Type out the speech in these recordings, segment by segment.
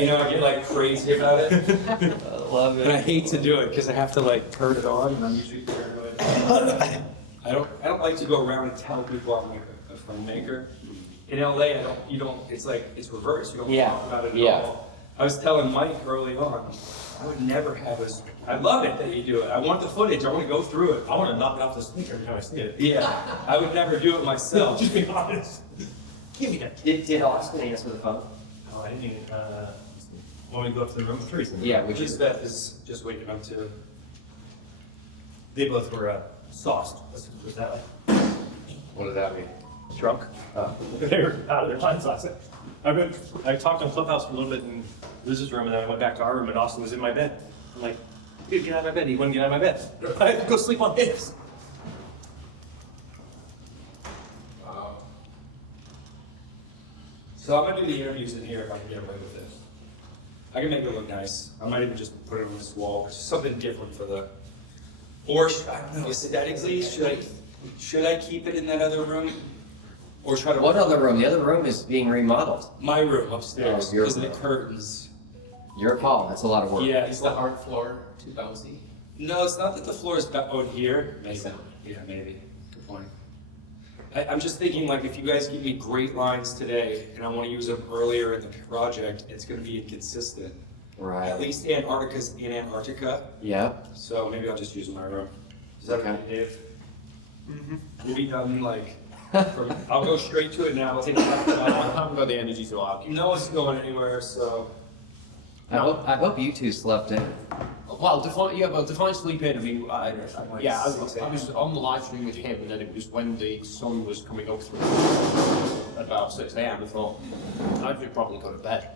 you know, I get like crazy about it. I love And I it. hate to do it because I have to like turn it on, and I'm usually paranoid. I don't like to go around and tell people I'm like a filmmaker. In LA, it's reversed. You don't Yeah, talk about it at yeah. all. I was telling Mike early on, I would never have us. I love it that you do it. I want the footage. I want to go through it. I want to knock it off the sneaker every time I see it. Yeah, I would never do it myself. Just be honest. Give me that. Did Austin answer the phone? Oh, I didn't even, want me to go up to the room with Teresa? Yeah, we Just just. Beth is just waking up too. They both were, sauced. Let's just put it that way. What does that mean? Drunk. They were out of their minds last night. I talked on Clubhouse for a little bit in Liz's room, and then I went back to our room, and Austin was in my bed. I'm like, dude, get out of my bed. He wouldn't get out of my bed. I had to go sleep on his. So I'm gonna do the interviews in here if I can get away with it. I can make it look nice. I might even just put it on this wall. It's just something different for the. Or I don't know. Aesthetically, should I keep it in that other room, or try to? What other room? The other room is being remodeled. My room upstairs Oh, your because of the room. curtains. Your call. That's a lot of work. Yeah, Is the hard floor too bouncy? No, it's not that the floor is out here. Maybe. So. Yeah, maybe. Good point. I'm just thinking, like, if you guys give me great lines today, and I want to use them earlier in the project, it's going to be inconsistent. Right. At least Antarctica's in Antarctica, Yeah. so maybe I'll just use my room. Is that okay, Dave? Mm-hmm. We'll be done, like, I'll go straight to it now. I'll take a I haven't got the energy to argue. No one's going anywhere, so. I hope you two slept in. Well, define sleep in. I mean, I was on the live stream with him, and then it was when the sun was coming up through about 6 a.m. I thought I should probably go to bed.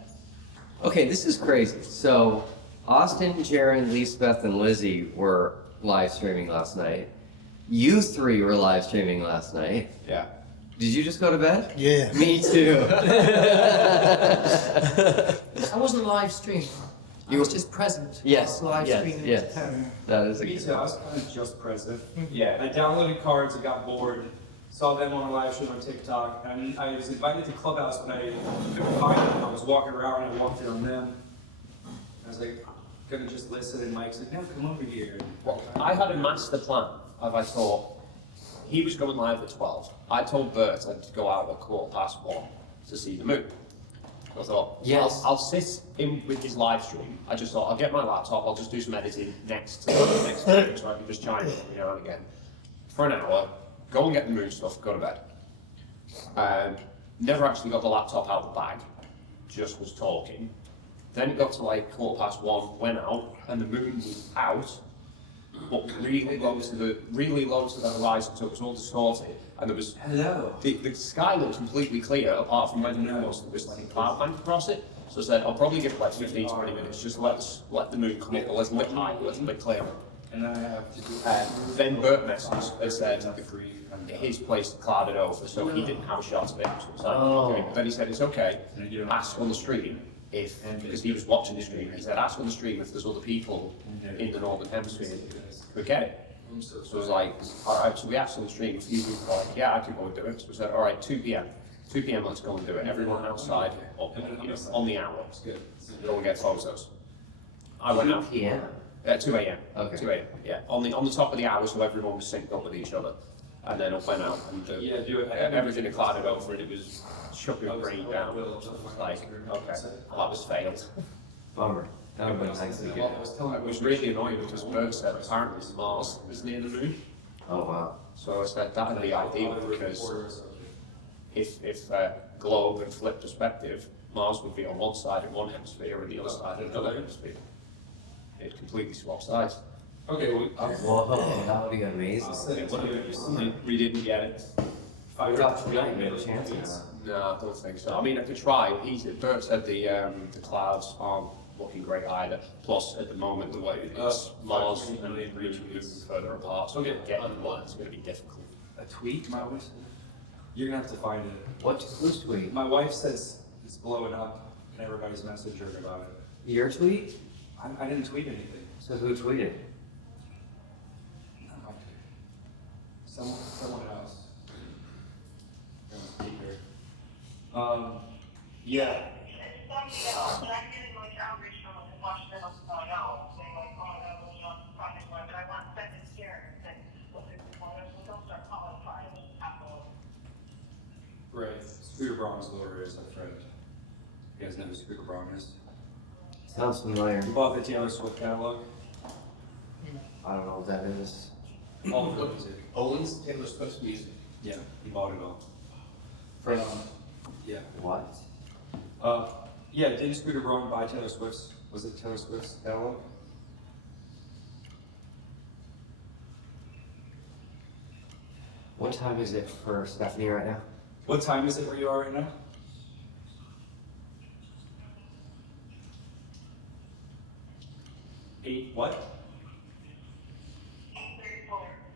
Okay, this is crazy. So, Austin, Jaron, Lisbeth, and Lizzie were live streaming last night. You three were live streaming last night. Yeah. Did you just go to bed? Yeah. Me too. I wasn't live streaming. I was just present. Yes, Live yes, streaming. yes. That is a Me good too, I was kind of just present. Yeah. I downloaded cards, I got bored, saw them on a live stream on TikTok, and I was invited to Clubhouse, but I couldn't find them. I was walking around and I walked in on them. I was like, gonna just listen, and Mike said, no, come over here. Well, I had a master plan of I thought he was going live at 12. I told Bert I'd go out at 1:15 to see the moon. I thought, Yes. I'll sit in with his live stream. I just thought, I'll get my laptop, I'll just do some editing next to the next stream so I can just chime in every now and again. For an hour, go and get the moon stuff, go to bed. Never actually got the laptop out of the bag, just was talking. Then it got to like 1:15, went out, and the moon was out, but really low to the horizon, so it was all distorted, and there was the sky looked completely clear apart from where the moon was. There was like a cloud bank across it. So I said, I'll probably give it like 15 to 20 minutes, just let the moon come up a little bit higher, a little bit clearer. And then I have to do Then Bert messaged and said his place clouded over, so he didn't have a shot of it. So I was like, okay. But then he said, it's okay, ask on the stream because he was watching the stream, he said, ask on the stream if there's other people in the Northern Hemisphere who get it. So I was like, alright, so we asked on the stream, a few people were like, yeah, I can go and do it. So we said, alright, 2 p.m. 2 p.m, let's go and do it. Everyone outside, on the hour. Go and get photos. I went out. 2 p.m. 2 a.m. Okay. 2 a.m. Yeah, on the top of the hour, so everyone was synced up with each other. And then I went out and do it. everything had clouded over and it was shut your brain down. It was like, okay, that was failed. Bummer. That would have been nice to get. It was really annoying because Bert said apparently Mars was near the moon. Oh wow. So I said that would be ideal because if globe and flip perspective, Mars would be on one side in one hemisphere and the other side in another hemisphere. It completely swapped sides. Okay, well, Whoa, that would be amazing. We didn't get it. We got no chances. No, I don't think so. I mean, I could try. Bert said the clouds aren't looking great either. Plus, at the moment, the way it's Mars and the moon moving further apart, so getting one is going to be difficult. a tweet, my wife said. You're gonna have to find it. Whose tweet? My wife says it's blowing up, and everybody's messaged her about it. Your tweet? I didn't tweet anything. So who tweeted? Not my tweet. Someone else. Yeah. Scooter Braun's lawyer is our friend. You guys know who Scooter Braun is? Sounds familiar. He bought the Taylor Swift catalog. I don't know what that is. All of the music. Owens Taylor Swift's music. Yeah, he bought it all. From, yeah. What? Yeah, didn't Scooter Braun buy Taylor Swift's? Was it Taylor Swift's catalog? What time is it for Stephanie right now? What time is it where you are right now? Eight what?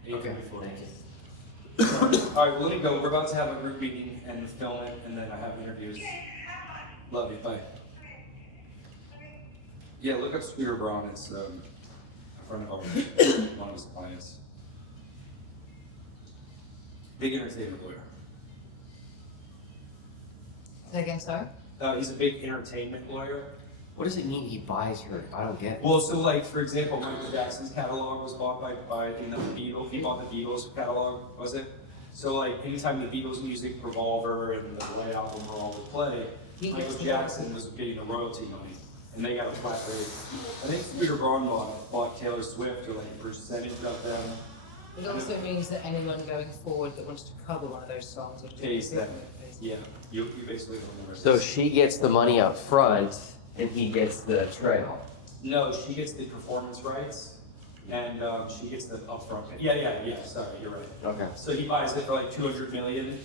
8:34. Thank you. All right, well, let me go. We're about to have a group meeting and film it, and then I have interviews. Love you. Bye. Yeah, look up Scooter Braun. It's a friend of ours, one of his clients. Big entertainment lawyer. Say again, sorry? He's a big entertainment lawyer. What does it mean he buys her? I don't get it. Well, so like for example, Michael Jackson's catalog was bought by I think the Beatles. He bought the Beatles catalog, was it? So like anytime the Beatles music, Revolver, and the White Album were all to play, He Michael gets the Jackson was getting the royalty money, and they got a flat rate. I think Scooter Braun bought Taylor Swift or like a percentage of them. It also means that anyone going forward that wants to cover one of those songs would Pays them. Yeah, you basically don't know. So she gets the money up front, and he gets the trail. No, she gets the performance rights, and she gets the upfront. Yeah. Sorry, you're right. Okay. So he buys it for like 200 million.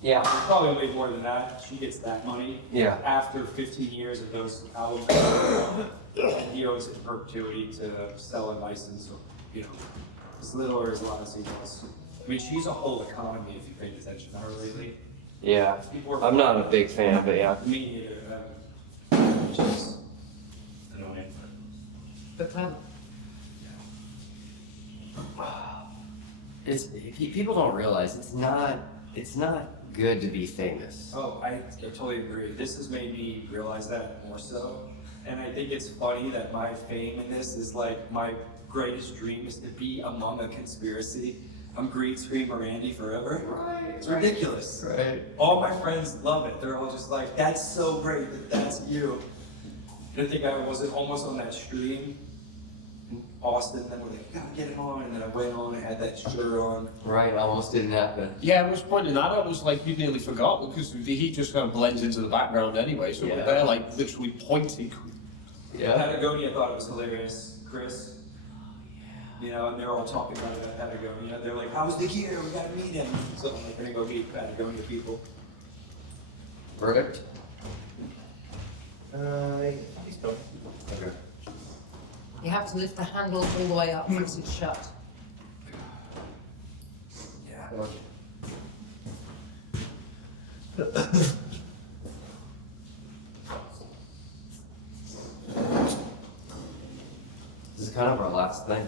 Yeah. Probably way more than that. She gets that money. Yeah. After 15 years of those albums, and he owns it in perpetuity to sell and license. You know, his little or his lot of singles. I mean, she's a whole economy if you paid attention to her lately. Yeah. People are I'm not a big fan, but yeah. Me either. Which is annoying. But People don't realize it's not good to be famous. Oh, I totally agree. This has made me realize that more so. And I think it's funny that my fame in this is like my greatest dream is to be among a conspiracy. I'm green screen Randy forever. Right. It's ridiculous. Right. All my friends love it. They're all just like, that's so great that that's you. And I think I was almost on that stream in Austin, and then we're like, gotta get him on. And then I went on and had that shirt on. Right, almost didn't happen. Yeah, I was pointing that out. It was like you nearly forgot because he just kind of blends into the background anyway. So Yeah. we're there like literally pointing. Yeah. Patagonia thought it was hilarious. Chris. You know, and they're all talking about it at Patagonia. They're like, how's the gear? We gotta meet him. So I'm like, we're gonna go meet Patagonia people. Verdict? He's done. Okay. you have to lift the handle all the way up once it's shut. Yeah. This is kind of our last thing.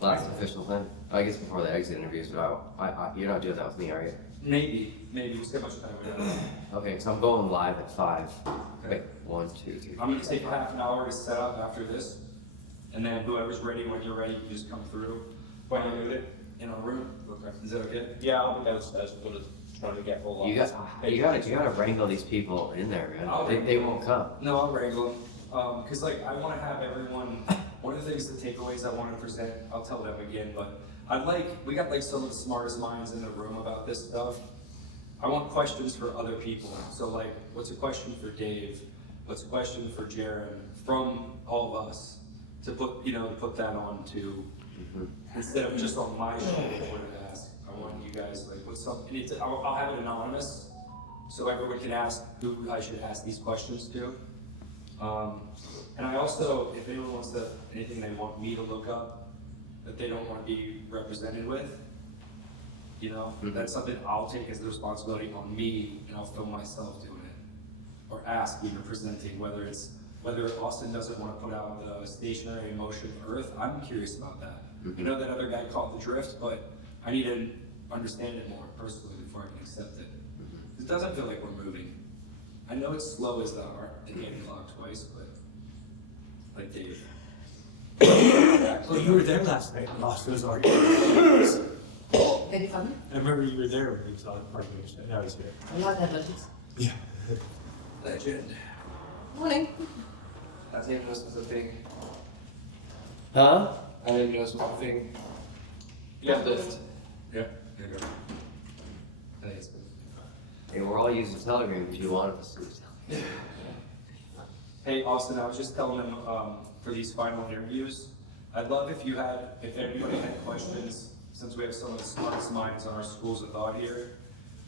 Last official thing. I guess before the exit interviews, but you're not doing that with me, are you? Maybe. We'll see how much time we have. Okay, so I'm going live at 5. Wait, 1, 2, 3. I'm gonna take half an hour to set up after this. And then whoever's ready, when you're ready, you just come through. When you do it in our room. Okay. Is that okay? Yeah, I'll be downstairs. I'm gonna try to get all You gotta wrangle these people in there, man. They won't come. No, I'll wrangle them. Cause like I wanna have everyone, one of the things, the takeaways I wanna present, I'll tell them again, but we got like some of the smartest minds in the room about this stuff. I want questions for other people. So like, what's a question for Dave? What's a question for Jaron? From all of us to put that on to, instead of just on my show, I wanted to ask. I want you guys like, what's up? And I'll have it anonymous, so everyone can ask who I should ask these questions to. And I also, if anyone wants anything they want me to look up that they don't want to be represented with, that's something I'll take as the responsibility on me, and I'll film myself doing it. Or ask, even presenting, whether Austin doesn't want to put out the stationary motion of Earth. I'm curious about that. I know that other guy caught the drift, but I need to understand it more personally before I can accept it. It doesn't feel like we're moving. I know it's slow as the hand clock twice, but like Dave. Well, you were there last night. Lost those arguments. Big fun. I remember you were there when we saw it parking. Now he's here. I like that legends. Yeah. Legend. Morning. I didn't even know this was a thing. Huh? I didn't even know this was a thing. You have lift. Yeah. I think it's good. Hey, we're all using Telegram if you wanted us to. Hey, Austin, I was just telling him, for these final interviews, I'd love if anybody had questions, since we have some of the smartest minds on our schools of thought here.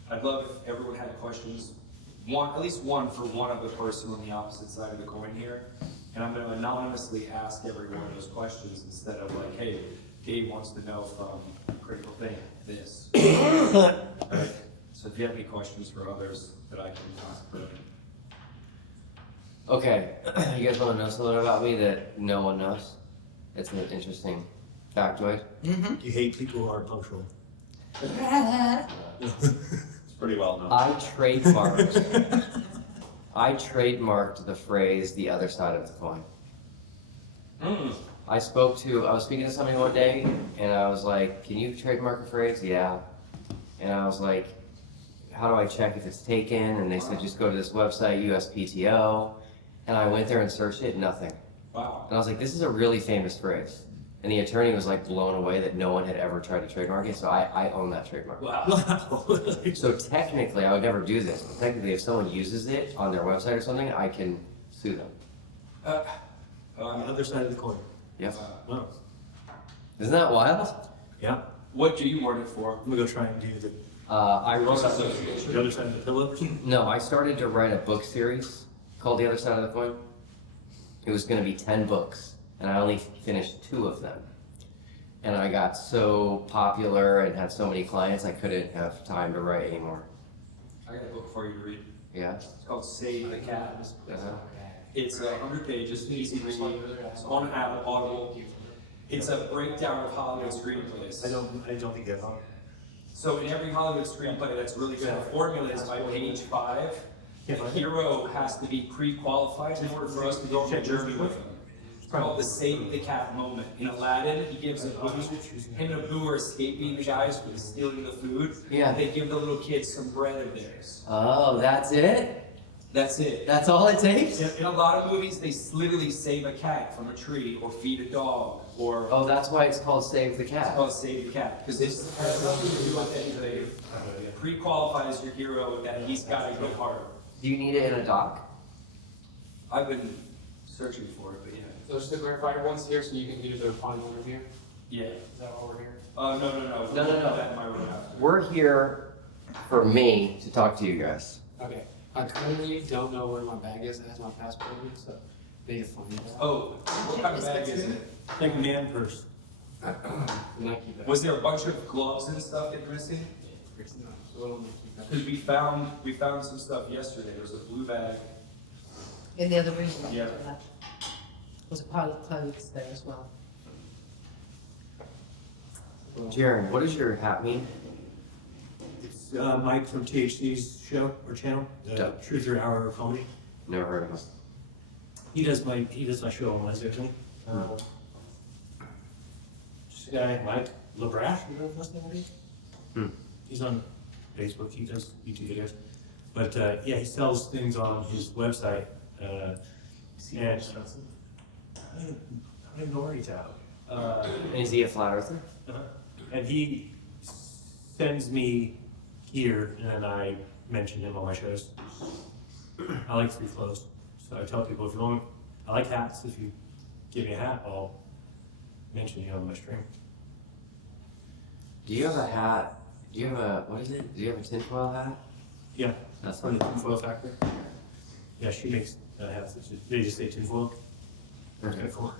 I'd love if everyone had questions, at least one for one of the person on the opposite side of the coin here. And I'm gonna anonymously ask every one of those questions instead of like, hey, Dave wants to know from Critical Thing this. Right? So if you have any questions for others that I can ask for. Okay, you guys want to know something about me that no one knows? It's an interesting factoid. You hate people who are punctual. It's pretty well known. I trademarked the phrase "the other side of the coin." I was speaking to somebody one day, and I was like, "Can you trademark a phrase?" Yeah. And I was like, "How do I check if it's taken?" And they said, "Just go to this website, USPTO." And I went there and searched it, nothing. Wow. And I was like, "This is a really famous phrase." And the attorney was like blown away that no one had ever tried to trademark it, so I own that trademark. Wow. So technically, I would never do this. But technically, if someone uses it on their website or something, I can sue them. On the other side of the coin. Yep. Wow. Isn't that wild? Yeah. What do you want it for? I'm gonna go try and do the I wrote the other side of the pillow. No, I started to write a book series called The Other Side of the Coin. It was going to be 10 books, and I only finished 2 of them. And I got so popular and had so many clients, I couldn't have time to write anymore. I got a book for you to read. Yeah? It's called Save the Cat. Uh-huh. It's 100 pages, easy to read. It's on Apple Audible. It's a breakdown of Hollywood screenplays. I don't think that's on. So in every Hollywood screenplay that's really good, the formula is by page 5. The hero has to be pre-qualified in order for us to go on a journey with him. It's called the Save the Cat moment. In Aladdin, he gives a Boo. Him and Abu are escaping the guys from stealing the food. Yeah. They give the little kids some bread of theirs. Oh, that's it? That's it. That's all it takes? In a lot of movies, they literally save a cat from a tree or feed a dog or Oh, that's why it's called Save the it's Cat. called Save the Cat because it's has nothing to do with anything. Pre-qualifies your hero that he's got a good heart. Do you need it in a doc? I've been searching for it, but yeah. So just to clarify, everyone's here so you can do the final review? Yeah. Is that why we're here? No. No. That in my room after. We're here for me to talk to you guys. Okay. I currently don't know where my bag is. It has my passport in it, so they can find it. Oh, what kind of bag is it? Like man purse. Nike bag. Was there a bunch of gloves and stuff that you're missing? It's not. It's a little Nike bag. Because we found some stuff yesterday. There was a blue bag. In the other room. Yeah. Was a pile of clothes there as well. Jaron, what does your hat mean? It's Mike from THC's show or channel, the Dope. Truth or Hour comedy. Never heard of him. He does my show on Wednesday. Just a guy, Mike LeBrash, you know his name? Hmm. He's on Facebook. He does YouTube videos, but yeah, he sells things on his website. And I don't even know where he's at. Is he a flat earther? And he sends me gear, and then I mention him on my shows. I like free flows, so I tell people if you want, I like hats. If you give me a hat, I'll mention you on my stream. Do you have a hat? Do you have a, what is it? Do you have a tinfoil hat? Yeah, That's from fine. the tinfoil factory. Yeah, she makes hats. They just say tinfoil. That's kind of cool.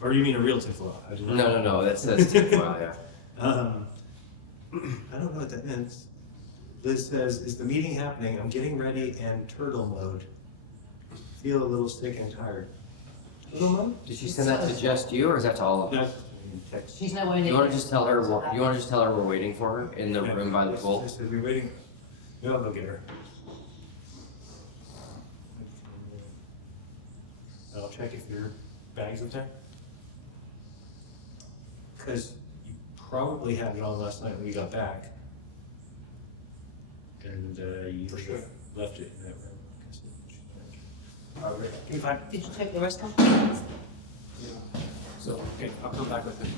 Or you mean a real tinfoil? I do not know. No, that says tinfoil, yeah. I don't know what that means. Liz says, is the meeting happening? I'm getting ready and turtle mode. Feel a little sick and tired. Turtle mode? Did she send that to just you, or is that to all of us? That's text. She's nowhere near. You want to just tell her? You want to just tell her we're waiting for her in the room by the I pool? said, we're waiting. No, I'll go get her. I'll check if your bag's okay. Because you probably had it on last night when you got back. And you For sure. left it in that room. Give me 5. Did you take the rest off? So, okay, I'll come back with it.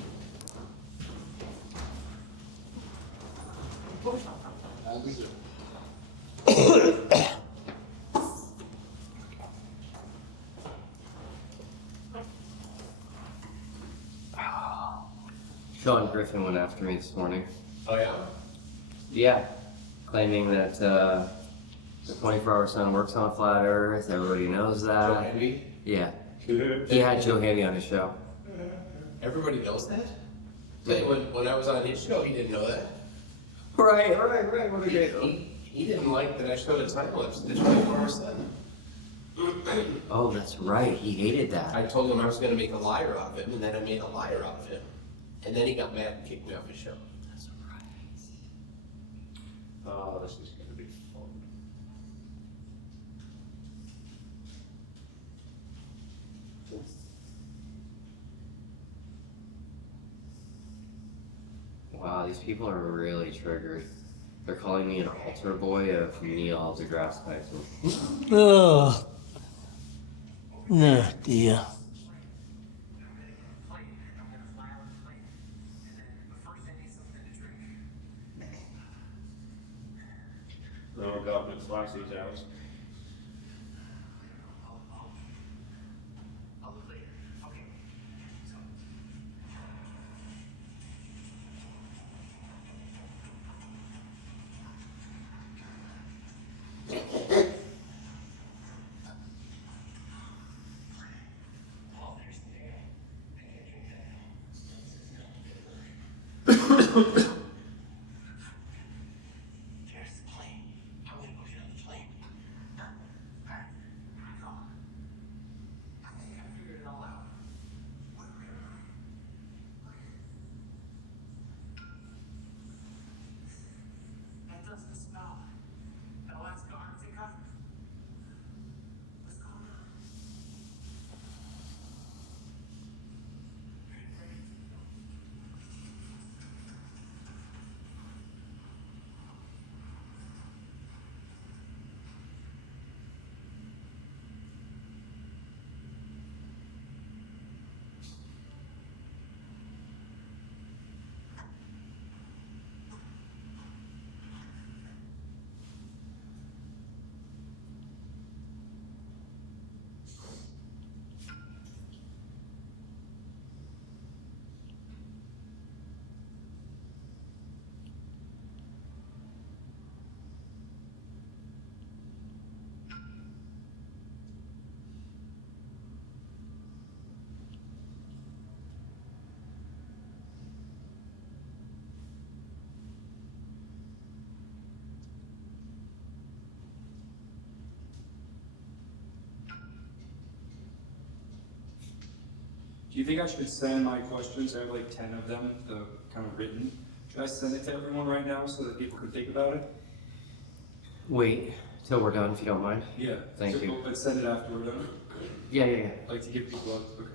Sean Griffin went after me this morning. Oh, yeah? Yeah, claiming that the 24-hour sun works on flat Earth. Everybody knows Joe that. Henry? Yeah, he had Joe Haney on his show. Everybody knows that? Tell you, when I was on his show, he didn't know that. Right. What a great. He didn't like that I showed a time lapse of the 24-hour sun. Oh, that's right. He hated that. I told him I was going to make a liar out of him, and then I made a liar out of him. And then he got mad and kicked me off his show. That's right. Oh, this is gonna be fun. Wow, these people are really triggered. They're calling me an altar boy of Neil deGrasse Tyson. Oh. No, dear. No government flash these out. Do you think I should send my questions? I have like 10 of them, the kind of written. Should I send it to everyone right now so that people can think about it? Wait till we're done, if you don't mind. Yeah. Thank So- you. But send it after we're done? Yeah. Like to give people, okay.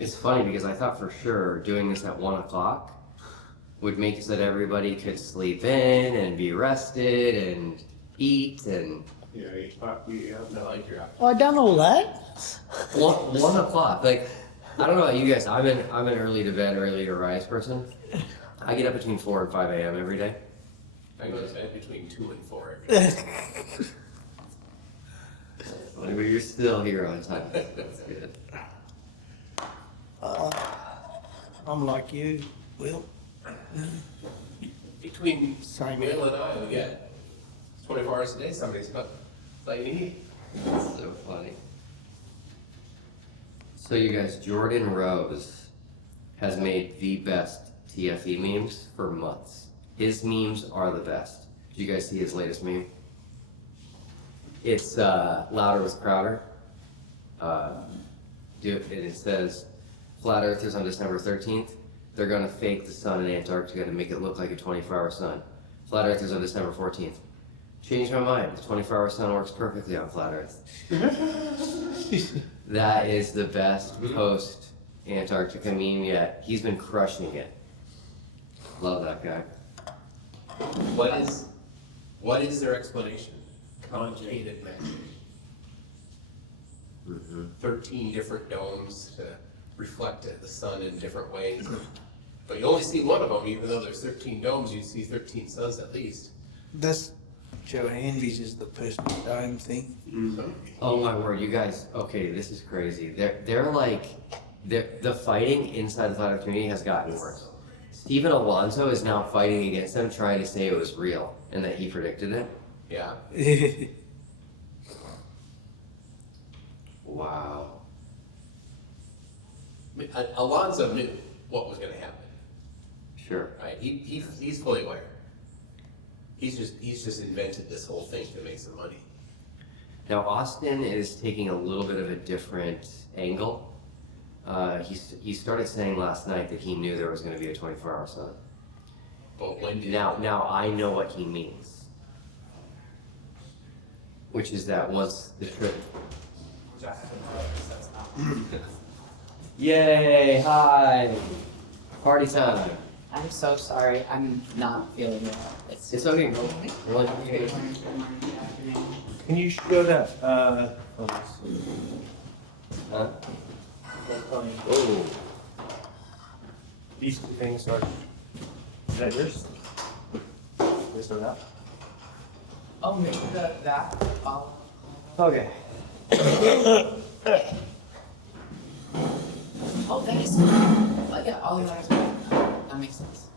It's funny because I thought for sure doing this at 1 o'clock would make it so that everybody could sleep in and be rested and eat and Yeah, I like your Oh, I done all that? 1 o'clock. Like, I don't know about you guys. I'm an early to bed, early to rise person. I get up between 4 and 5 a.m. every day. I go to bed between 2 and 4 every day. But you're still here on time. That's good. I'm like you, Will. Between Same. Will and I, we get 24 hours a day, somebody's got playing. That's so funny. So you guys, Jordan Rose has made the best TFE memes for months. His memes are the best. Did you guys see his latest meme? It's louder with Crowder. It says, Flat Earthers on December 13th, they're gonna fake the sun in Antarctica to make it look like a 24-hour sun. Flat Earthers on December 14th. Changed my mind. The 24-hour sun works perfectly on Flat Earth. That is the best post Antarctica meme yet. He's been crushing it. Love that guy. What is their explanation? Conjugated magic. 13 different domes to reflect the sun in different ways. But you only see one of them, even though there's 13 domes, you'd see 13 suns at least. That's Joe envisages the personal dome thing. Oh my word, you guys, okay, this is crazy. The fighting inside the Flat Earth community has gotten worse. Steven Alonso is now fighting against them, trying to say it was real and that he predicted it. Yeah. Wow. I mean, Alonso knew what was going to happen, Sure. right? He's fully aware. He's just invented this whole thing to make some money. Now Austin is taking a little bit of a different angle. He started saying last night that he knew there was going to be a 24-hour sun. But when did Now I know what he means, which is that once the trip. Yay! Hi. Party time. I'm so sorry. I'm not feeling well. It's okay. Really? Good morning, good afternoon. Can you show that? Huh? Oh. These two things are. Is that yours? This or that? Oh, maybe that. Okay. Oh, that is. Oh, yeah, all of that is fine. That makes sense.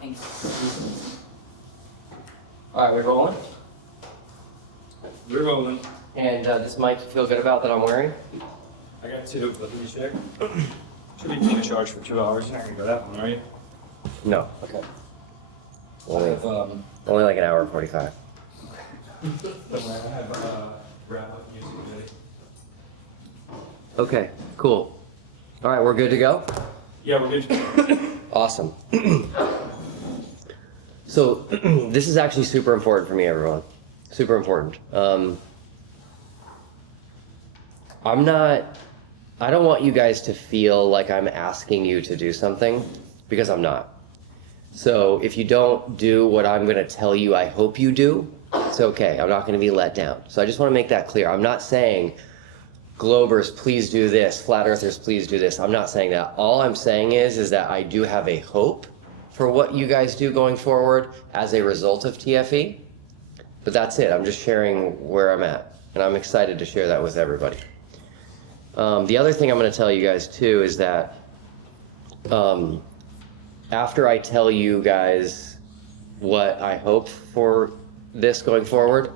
Thanks. All right, we're rolling. We're rolling. And this mic you feel good about that I'm wearing? I got two, but let me check. Should be fully charged for 2 hours. You're not gonna go that one, are you? No. Okay. I have, Only like an hour and 45. I have wrap-up music ready. Okay, cool. All right, we're good to go? Yeah, we're good. Awesome. So this is actually super important for me, everyone. Super important. I don't want you guys to feel like I'm asking you to do something, because I'm not. So if you don't do what I'm gonna tell you I hope you do, it's okay. I'm not gonna be let down. So I just wanna make that clear. I'm not saying, Globers, please do this. Flat Earthers, please do this. I'm not saying that. All I'm saying is that I do have a hope for what you guys do going forward as a result of TFE. But that's it. I'm just sharing where I'm at. And I'm excited to share that with everybody. The other thing I'm going to tell you guys too is that after I tell you guys what I hope for this going forward,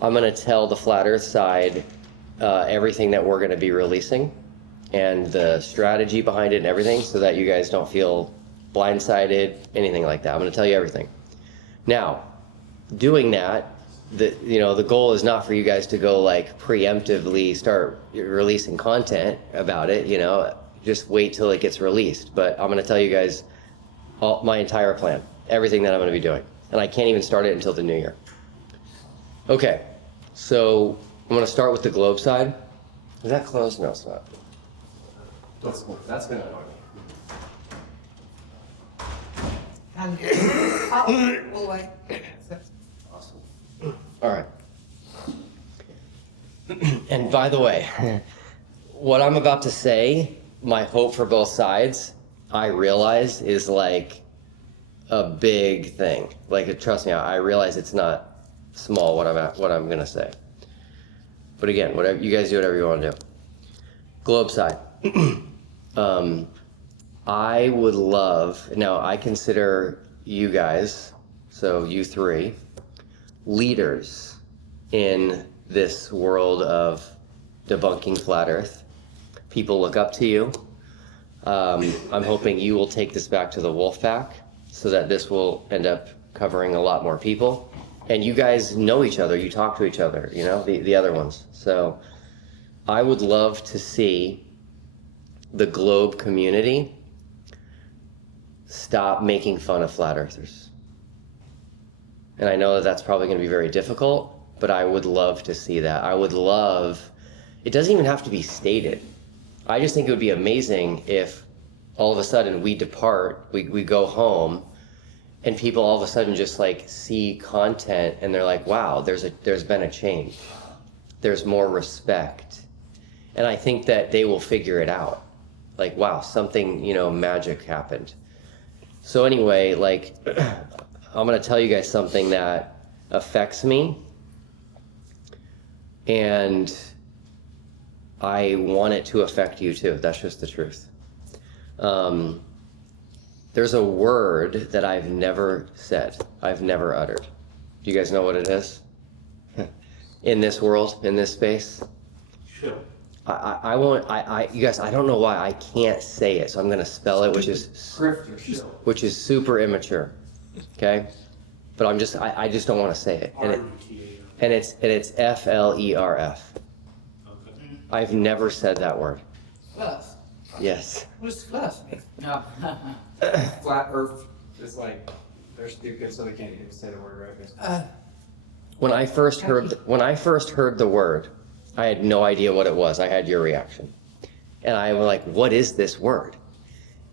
I'm going to tell the Flat Earth side everything that we're going to be releasing and the strategy behind it and everything, so that you guys don't feel blindsided, anything like that. I'm going to tell you everything. Now, doing that, the goal is not for you guys to go like preemptively start releasing content about it, just wait till it gets released. But I'm going to tell you guys my entire plan, everything that I'm going to be doing. And I can't even start it until the new year. Okay, so I'm going to start with the globe side. Is that closed? No, it's not. That's going to annoy me. I'm good. Oh, boy. Awesome. All right. And by the way, what I'm about to say, my hope for both sides, I realize is like a big thing. Like, trust me, I realize it's not small what I'm gonna say. But again, whatever you guys do, whatever you want to do. Globe side. I would love, now I consider you guys, so you three, leaders in this world of debunking flat earth. People look up to you. I'm hoping you will take this back to the wolf pack so that this will end up covering a lot more people. And you guys know each other, you talk to each other, you know, the other ones. So I would love to see the globe community stop making fun of flat earthers. And I know that that's probably going to be very difficult, but I would love to see that. I would love, it doesn't even have to be stated. I just think it would be amazing if all of a sudden we depart, we go home, and people all of a sudden just like see content and they're like, wow, there's been a change. There's more respect. And I think that they will figure it out. Like, wow, something, you know, magic happened. So anyway, like, I'm gonna tell you guys something that affects me. And I want it to affect you too. That's just the truth. There's a word that I've never said, I've never uttered. Do you guys know what it is? In this world, in this space? Sure. I won't, you guys, I don't know why I can't say it, so I'm gonna spell it, which is super immature, okay? But I just don't wanna say it. And it's F-L-E-R-F. I've never said that word. Fluff. Yes. What does fluff mean? No. Flat Earth is like, they're stupid, so they can't even say the word right. When I first heard the word, I had no idea what it was. I had your reaction. And I was like, what is this word?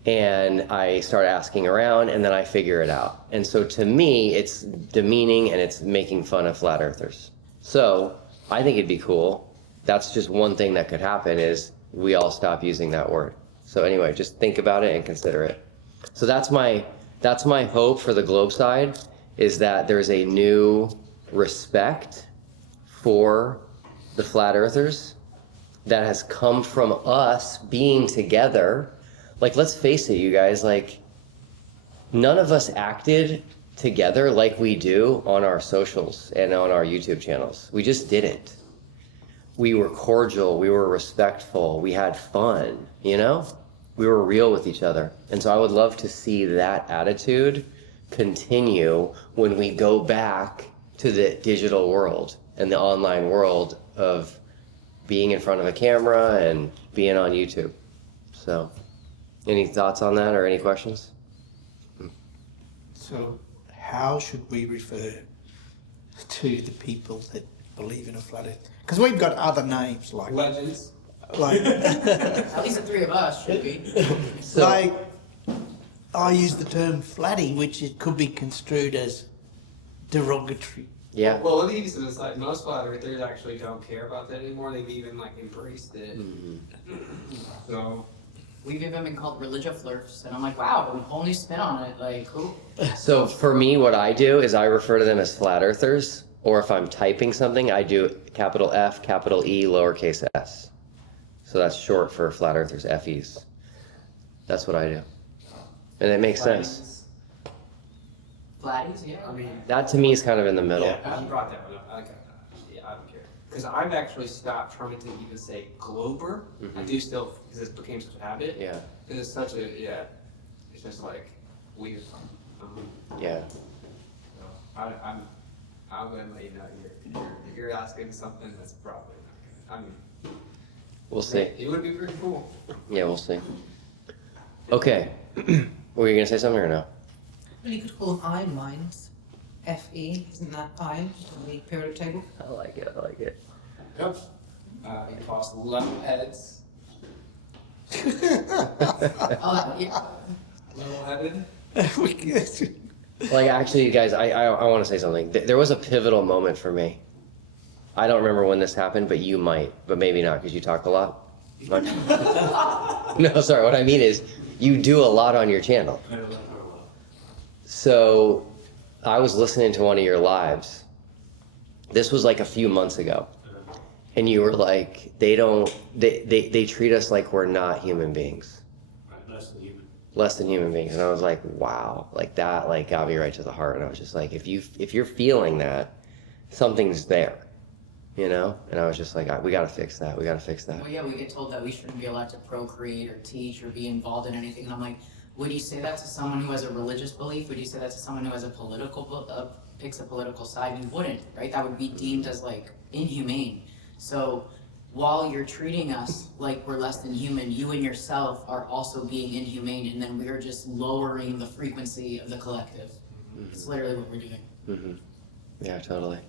And I start asking around, and then I figure it out. And so to me, it's demeaning and it's making fun of flat earthers. So I think it'd be cool. That's just one thing that could happen is we all stop using that word. So anyway, just think about it and consider it. So that's my hope for the globe side, is that there's a new respect for the flat earthers that has come from us being together. Like, let's face it, you guys, like, none of us acted together like we do on our socials and on our YouTube channels. We just didn't. We were cordial, we were respectful, we had fun, you know? We were real with each other. And so I would love to see that attitude continue when we go back to the digital world and the online world of being in front of a camera and being on YouTube. So, any thoughts on that or any questions? So, how should we refer to the people that believe in a flat earth? Because we've got other names like Legends. At least the three of us should be. So, like I use the term flatty, which it could be construed as derogatory. yeah. Well, at least it's like most flat earthers actually don't care about that anymore. They've even like embraced it. So We've even been called religiflers, and I'm like, wow, a whole new spin on it. Like, cool. So for me, what I do is I refer to them as flat earthers, or if I'm typing something, I do capital F, capital E, lowercase s. So that's short for flat earthers, FEs. That's what I do. And it makes sense. Flatties, yeah. I mean, That to me is kind of in the middle. you brought that one up. Okay. Yeah, I don't care. Because I've actually stopped trying to even say glober. I do still, because it became such a habit. Yeah, Because it's such a, yeah, it's just like weird. yeah. So I'm going to let you know if you're asking something that's probably not good. I mean, We'll see. it would be pretty cool. Yeah, we'll see. Okay. Were you gonna say something or no? Well, you could call them iron mines. FE, isn't that iron on the periodic table? I like it. I like it. Yep. You toss level heads. Yeah. Level headed. Like, actually, you guys, I want to say something. There was a pivotal moment for me. I don't remember when this happened, but you might, but maybe not, because you talk a lot. No, sorry. What I mean is, you do a lot on your channel. So, I was listening to one of your lives. This was like a few months ago, and you were like, they treat us like we're not human beings. Less than human beings. And I was like, wow, like that, like got me right to the heart. And I was just like, if you're feeling that, something's there, you know? And I was just like, we gotta fix that. We gotta fix that. Well, yeah, we get told that we shouldn't be allowed to procreate or teach or be involved in anything. And I'm like, would you say that to someone who has a religious belief? Would you say that to someone who has a picks a political side? You wouldn't, right? That would be deemed as like inhumane. So while you're treating us like we're less than human, you and yourself are also being inhumane, and then we're just lowering the frequency of the collective. It's literally what we're doing. Mm-hmm. Yeah, totally.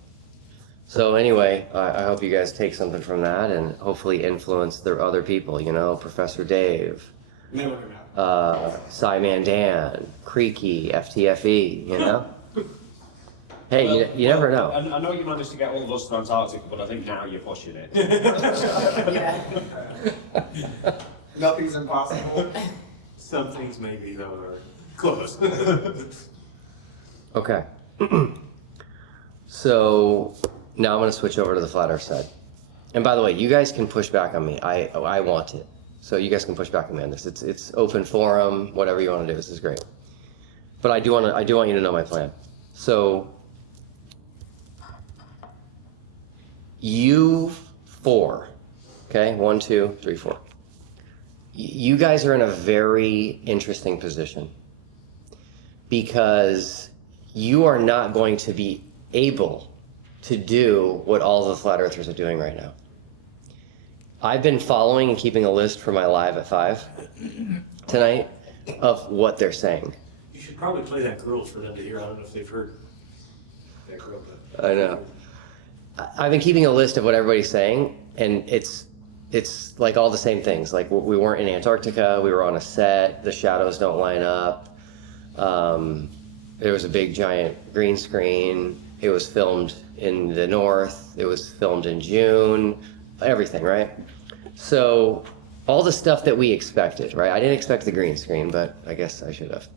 So anyway, I hope you guys take something from that and hopefully influence the other people, you know, Professor Dave, Cyman Dan, Creaky, FTFE, you know? Hey, you never know. I know you managed to get all of us to Antarctica, but I think now you're pushing it. Yeah. Nothing's impossible. Some things maybe though are close. Okay. So now I'm going to switch over to the flat earth side. And by the way, you guys can push back on me. I want it. So you guys can push back on me on this. It's open forum, whatever you want to do. This is great. But I do want you to know my plan. So you four, okay? 1, 2, 3, 4. You guys are in a very interesting position because you are not going to be able to do what all the flat earthers are doing right now. I've been following and keeping a list for my live at 5 tonight of what they're saying. You should probably play that girl for them to hear. I don't know if they've heard that girl. But I know. I've been keeping a list of what everybody's saying, and it's like all the same things. Like we weren't in Antarctica, we were on a set, the shadows don't line up. There was a big giant green screen. It was filmed in the north. It was filmed in June. Everything, right? So all the stuff that we expected, right? I didn't expect the green screen, but I guess I should have.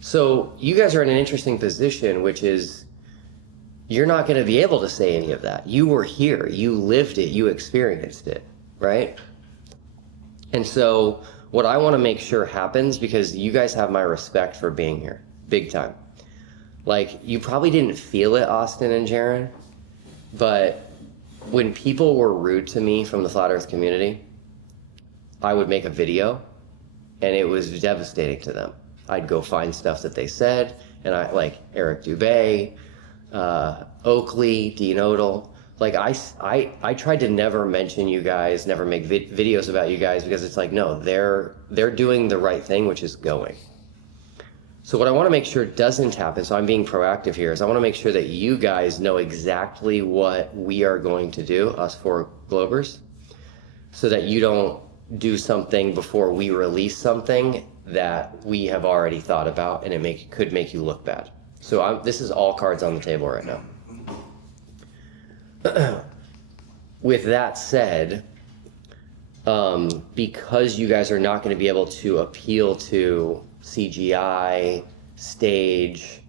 So you guys are in an interesting position, which is you're not going to be able to say any of that. You were here, you lived it, you experienced it, right? And so what I want to make sure happens, because you guys have my respect for being here, big time. Like, you probably didn't feel it, Austin and Jaron, but when people were rude to me from the flat earth community, I would make a video and it was devastating to them. I'd go find stuff that they said, and I, like Eric Dubay, Oakley, Dean Odell, like I tried to never mention you guys, never make videos about you guys, because it's like, no, they're doing the right thing, which is going. So what I want to make sure doesn't happen, so I'm being proactive here, is I want to make sure that you guys know exactly what we are going to do, us 4 Globers, so that you don't do something before we release something that we have already thought about, and it could make you look bad. So this is all cards on the table right now. With that said, because you guys are not going to be able to appeal to CGI, stage,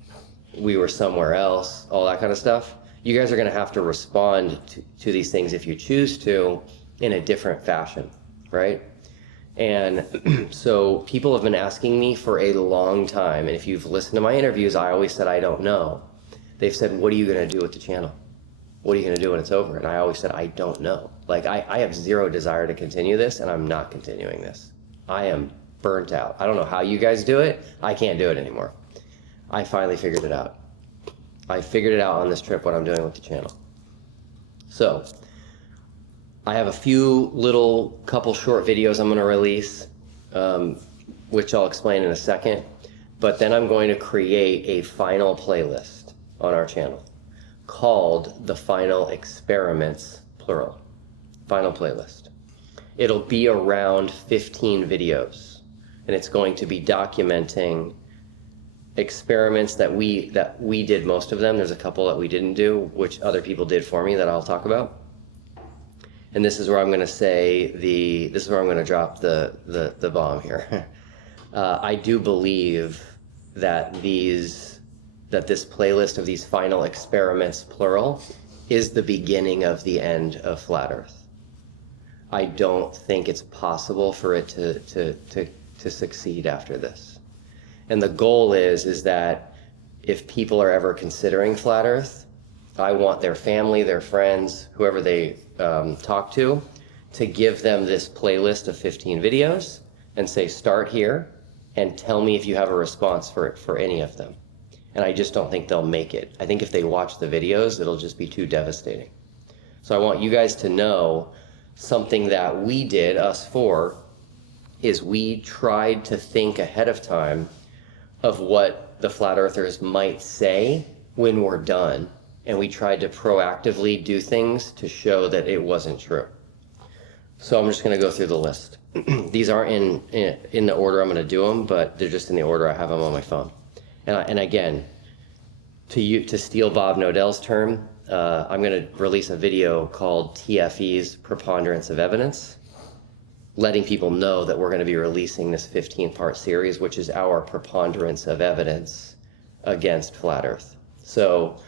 we were somewhere else, all that kind of stuff, you guys are going to have to respond to these things, if you choose to, in a different fashion, right? And so people have been asking me for a long time, and if you've listened to my interviews, I always said I don't know. They've said, what are you going to do with the channel? What are you going to do when it's over? And I always said, I don't know. Like, I have zero desire to continue this, and I'm not continuing this. I am burnt out. I don't know how you guys do it. I can't do it anymore. I finally figured it out. I figured it out on this trip, what I'm doing with the channel. So I have a few little couple short videos I'm going to release, which I'll explain in a second. But then I'm going to create a final playlist on our channel called The Final Experiments, plural. Final playlist. It'll be around 15 videos, and it's going to be documenting experiments that we did, most of them. There's a couple that we didn't do, which other people did for me, that I'll talk about. And this is where I'm going to say this is where I'm going to drop the bomb here. I do believe that this playlist of these final experiments, plural, is the beginning of the end of Flat Earth. I don't think it's possible for it to succeed after this. And the goal is that if people are ever considering Flat Earth, I want their family, their friends, whoever they talk to give them this playlist of 15 videos and say, start here and tell me if you have a response for any of them. And I just don't think they'll make it. I think if they watch the videos, it'll just be too devastating. So I want you guys to know something that we did, us four, is we tried to think ahead of time of what the flat earthers might say when we're done. And we tried to proactively do things to show that it wasn't true. So I'm just gonna go through the list. These aren't in the order I'm gonna do them, but they're just in the order I have them on my phone. And again, to steal Bob Nodell's term, I'm gonna release a video called TFE's Preponderance of Evidence, letting people know that we're gonna be releasing this 15-part series, which is our preponderance of evidence against flat Earth. So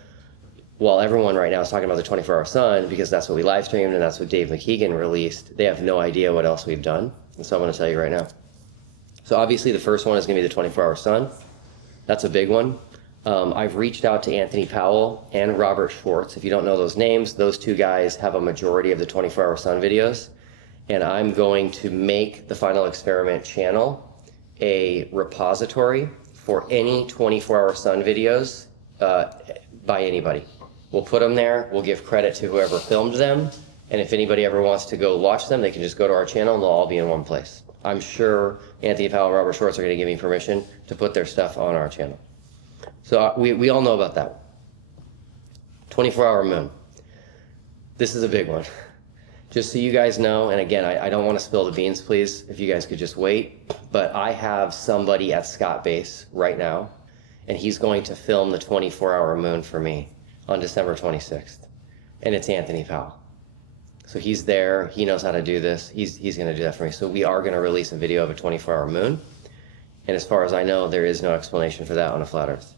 while everyone right now is talking about the 24-hour sun, because that's what we live streamed and that's what Dave McKeegan released, they have no idea what else we've done. And so I'm gonna tell you right now. So obviously the first one is gonna be the 24-hour sun. That's a big one. I've reached out to Anthony Powell and Robert Schwartz. If you don't know those names, those two guys have a majority of the 24-hour sun videos. And I'm going to make the Final Experiment channel a repository for any 24-hour sun videos by anybody. We'll put them there, we'll give credit to whoever filmed them, and if anybody ever wants to go watch them, they can just go to our channel and they'll all be in one place. I'm sure Anthony Powell and Robert Schwartz are gonna give me permission to put their stuff on our channel. So we all know about that. 24-hour moon. This is a big one. Just so you guys know, and again, I don't want to spill the beans, please, if you guys could just wait, but I have somebody at Scott Base right now, and he's going to film the 24-hour moon for me on December 26th, and it's Anthony Powell. So he's there, he knows how to do this, he's going to do that for me. So we are going to release a video of a 24-hour moon, and as far as I know, there is no explanation for that on a flat Earth.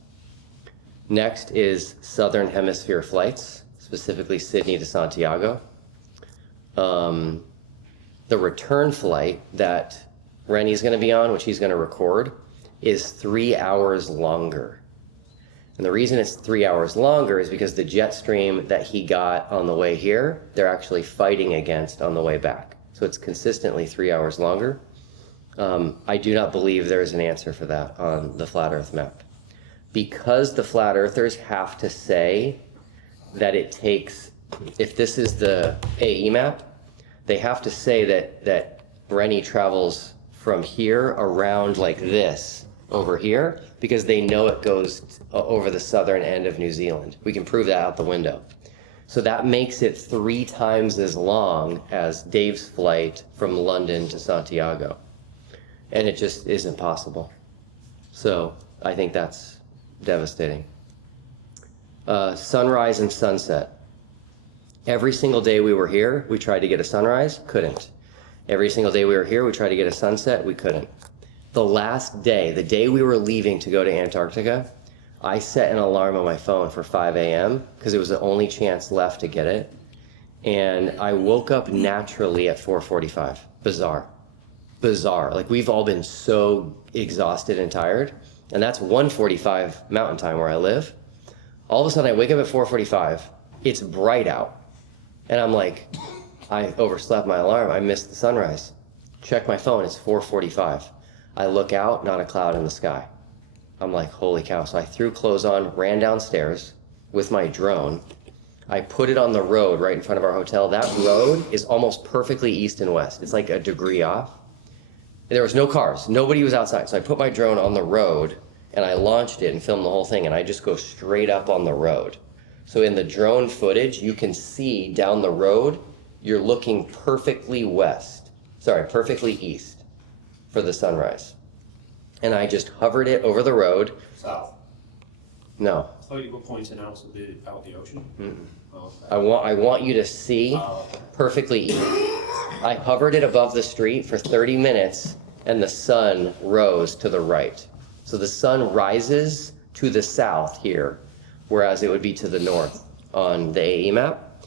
Next is Southern Hemisphere flights, specifically Sydney to Santiago. The return flight that Rennie's going to be on, which he's going to record, is 3 hours longer. And the reason it's 3 hours longer is because the jet stream that he got on the way here, they're actually fighting against on the way back. So it's consistently 3 hours longer. I do not believe there is an answer for that on the flat Earth map. Because the flat earthers have to say that it takes, if this is the AE map, they have to say that Rennie travels from here around like this over here, because they know it goes over the southern end of New Zealand. We can prove that out the window. So that makes it 3 times as long as Dave's flight from London to Santiago. And it just isn't possible. So I think that's devastating. Sunrise and sunset. Every single day we were here, we tried to get a sunrise, couldn't. Every single day we were here, we tried to get a sunset, we couldn't. The last day, the day we were leaving to go to Antarctica, I set an alarm on my phone for 5 a.m. because it was the only chance left to get it. And I woke up naturally at 4:45. Bizarre. Like, we've all been so exhausted and tired. And that's 1:45 mountain time where I live. All of a sudden I wake up at 4:45, it's bright out. And I'm like, I overslept my alarm, I missed the sunrise. Check my phone, it's 4:45. I look out, not a cloud in the sky. I'm like, holy cow. So I threw clothes on, ran downstairs with my drone. I put it on the road right in front of our hotel. That road is almost perfectly east and west. It's like a degree off. There was no cars, nobody was outside. So I put my drone on the road and I launched it and filmed the whole thing, and I just go straight up on the road. So in the drone footage, you can see down the road, you're looking perfectly perfectly east for the sunrise. And I just hovered it over the road. South. No. I thought you were pointing out the ocean. Mm-mm. Oh, okay. I want you to see perfectly east. I hovered it above the street for 30 minutes and the sun rose to the right. So the sun rises to the south here, whereas it would be to the north on the AE map.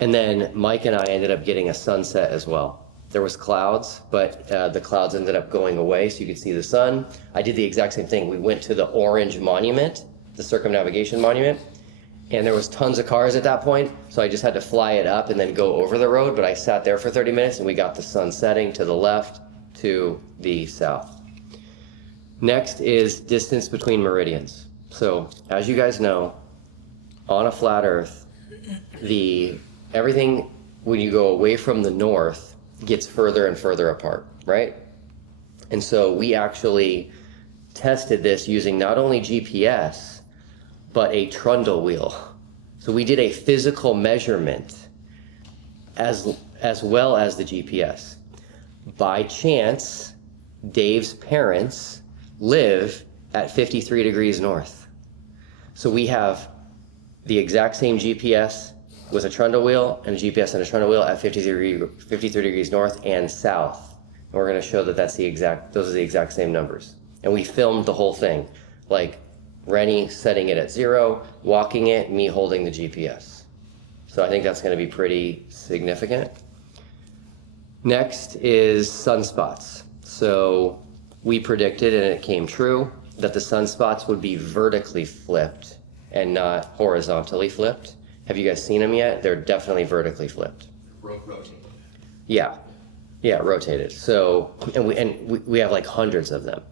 And then Mike and I ended up getting a sunset as well. There was clouds, but the clouds ended up going away so you could see the sun. I did the exact same thing. We went to the orange monument, the circumnavigation monument, and there was tons of cars at that point, so I just had to fly it up and then go over the road, but I sat there for 30 minutes and we got the sun setting to the left, to the south. Next is distance between meridians. So as you guys know, on a flat Earth, everything when you go away from the north gets further and further apart, right? And so we actually tested this using not only GPS, but a trundle wheel. So we did a physical measurement as well as the GPS. By chance, Dave's parents live at 53 degrees north. So we have the exact same GPS with a trundle wheel and a GPS and a trundle wheel at 53 degrees north and south. And we're going to show that those are the exact same numbers. And we filmed the whole thing, like Rennie setting it at 0, walking it, me holding the GPS. So I think that's going to be pretty significant. Next is sunspots. So we predicted, and it came true, that the sunspots would be vertically flipped and not horizontally flipped. Have you guys seen them yet? They're definitely vertically flipped. Rotating. Yeah, rotated. So, and we have like hundreds of them.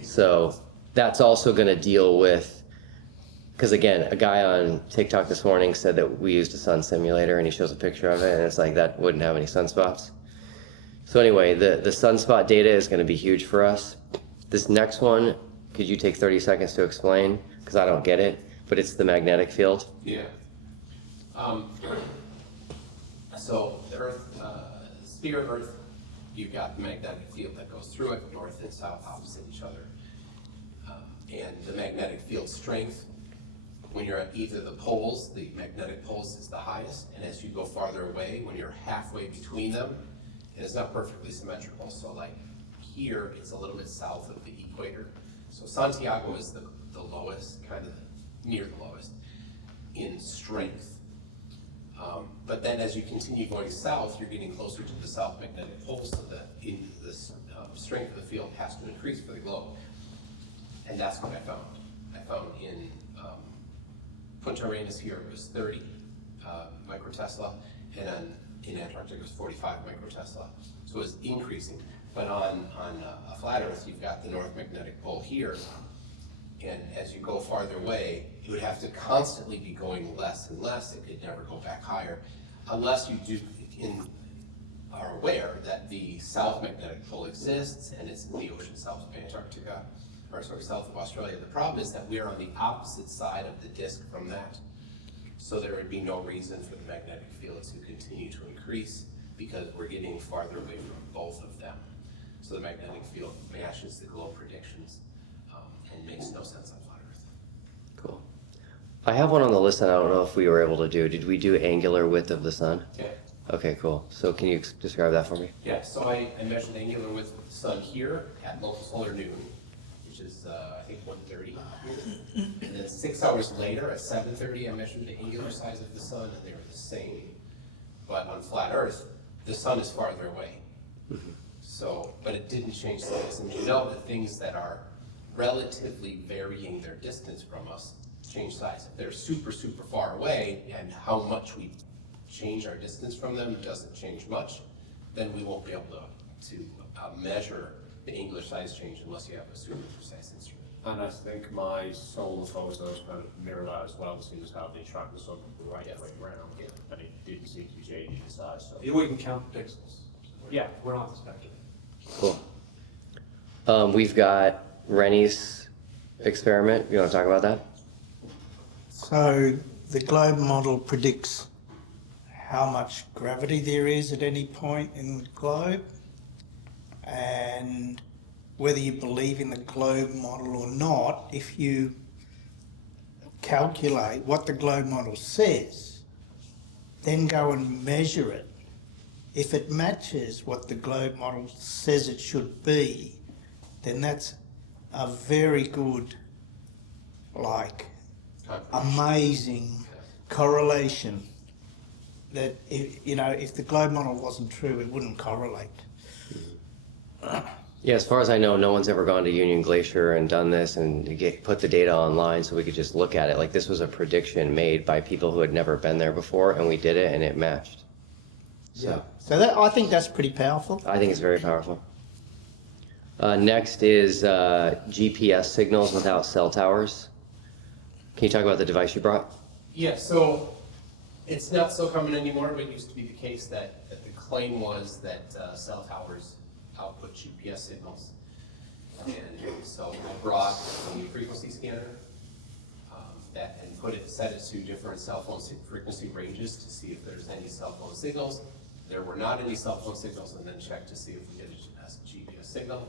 So that's also going to deal with, because again, a guy on TikTok this morning said that we used a sun simulator, and he shows a picture of it, and it's like that wouldn't have any sunspots. So anyway, the sunspot data is going to be huge for us. This next one, could you take 30 seconds to explain? Because I don't get it, but it's the magnetic field. Yeah. So the Earth, sphere of Earth, you've got the magnetic field that goes through it, north and south opposite each other. And the magnetic field strength, when you're at either the poles, the magnetic poles is the highest, and as you go farther away, when you're halfway between them, and it's not perfectly symmetrical, so like here, it's a little bit south of the equator. So Santiago is the lowest, kind of near the lowest, in strength. But then as you continue going south, you're getting closer to the south magnetic pole, so that the strength of the field has to increase for the globe. And that's what I found. I found in Punta Arenas here, it was 30 microtesla, and then in Antarctica it was 45 microtesla. So it was increasing. But on a flat Earth, you've got the north magnetic pole here, and as you go farther away, you would have to constantly be going less and less. It could never go back higher, unless you are aware that the south magnetic pole exists, and it's in the ocean south of Antarctica, or sorry, south of Australia. The problem is that we are on the opposite side of the disk from that. So there would be no reason for the magnetic field to continue to increase, because we're getting farther away from both of them. So the magnetic field matches the globe predictions, and makes no sense on flat Earth. Cool. I have one on the list that I don't know if we were able to do. Did we do angular width of the sun? Yeah. Okay, cool. So can you describe that for me? Yeah, so I measured the angular width of the sun here at local solar noon, which is I think 1:30. And then 6 hours later at 7:30, I measured the angular size of the sun, and they were the same. But on flat Earth, the sun is farther away. So, but it didn't change size. And you know that things that are relatively varying their distance from us change size. If they're super, super far away, and how much we change our distance from them doesn't change much, then we won't be able to measure the angular size change unless you have a super precise instrument. And I think my solar photos kind of mirror that as well, seeing as how they track the sun the right way around. Yeah. And it didn't seem to be changing in size. So. We can count pixels. Yeah. We're not speculating. Cool. We've got Rennie's experiment. You want to talk about that? So the globe model predicts how much gravity there is at any point in the globe, and whether you believe in the globe model or not, if you calculate what the globe model says, then go and measure it. If it matches what the globe model says it should be, then that's a very good, amazing correlation that, if the globe model wasn't true, it wouldn't correlate. Yeah, as far as I know, no one's ever gone to Union Glacier and done this and put the data online so we could just look at it. Like, this was a prediction made by people who had never been there before, and we did it, and it matched. So I think that's pretty powerful. I think it's very powerful. Next is GPS signals without cell towers. Can you talk about the device you brought? Yeah, so it's not so common anymore, but it used to be the case that the claim was that cell towers output GPS signals. And so I brought a frequency scanner and set it to different cell phone frequency ranges to see if there's any cell phone signals. There were not any cell phone signals, and then checked to see if we get a GPS signal.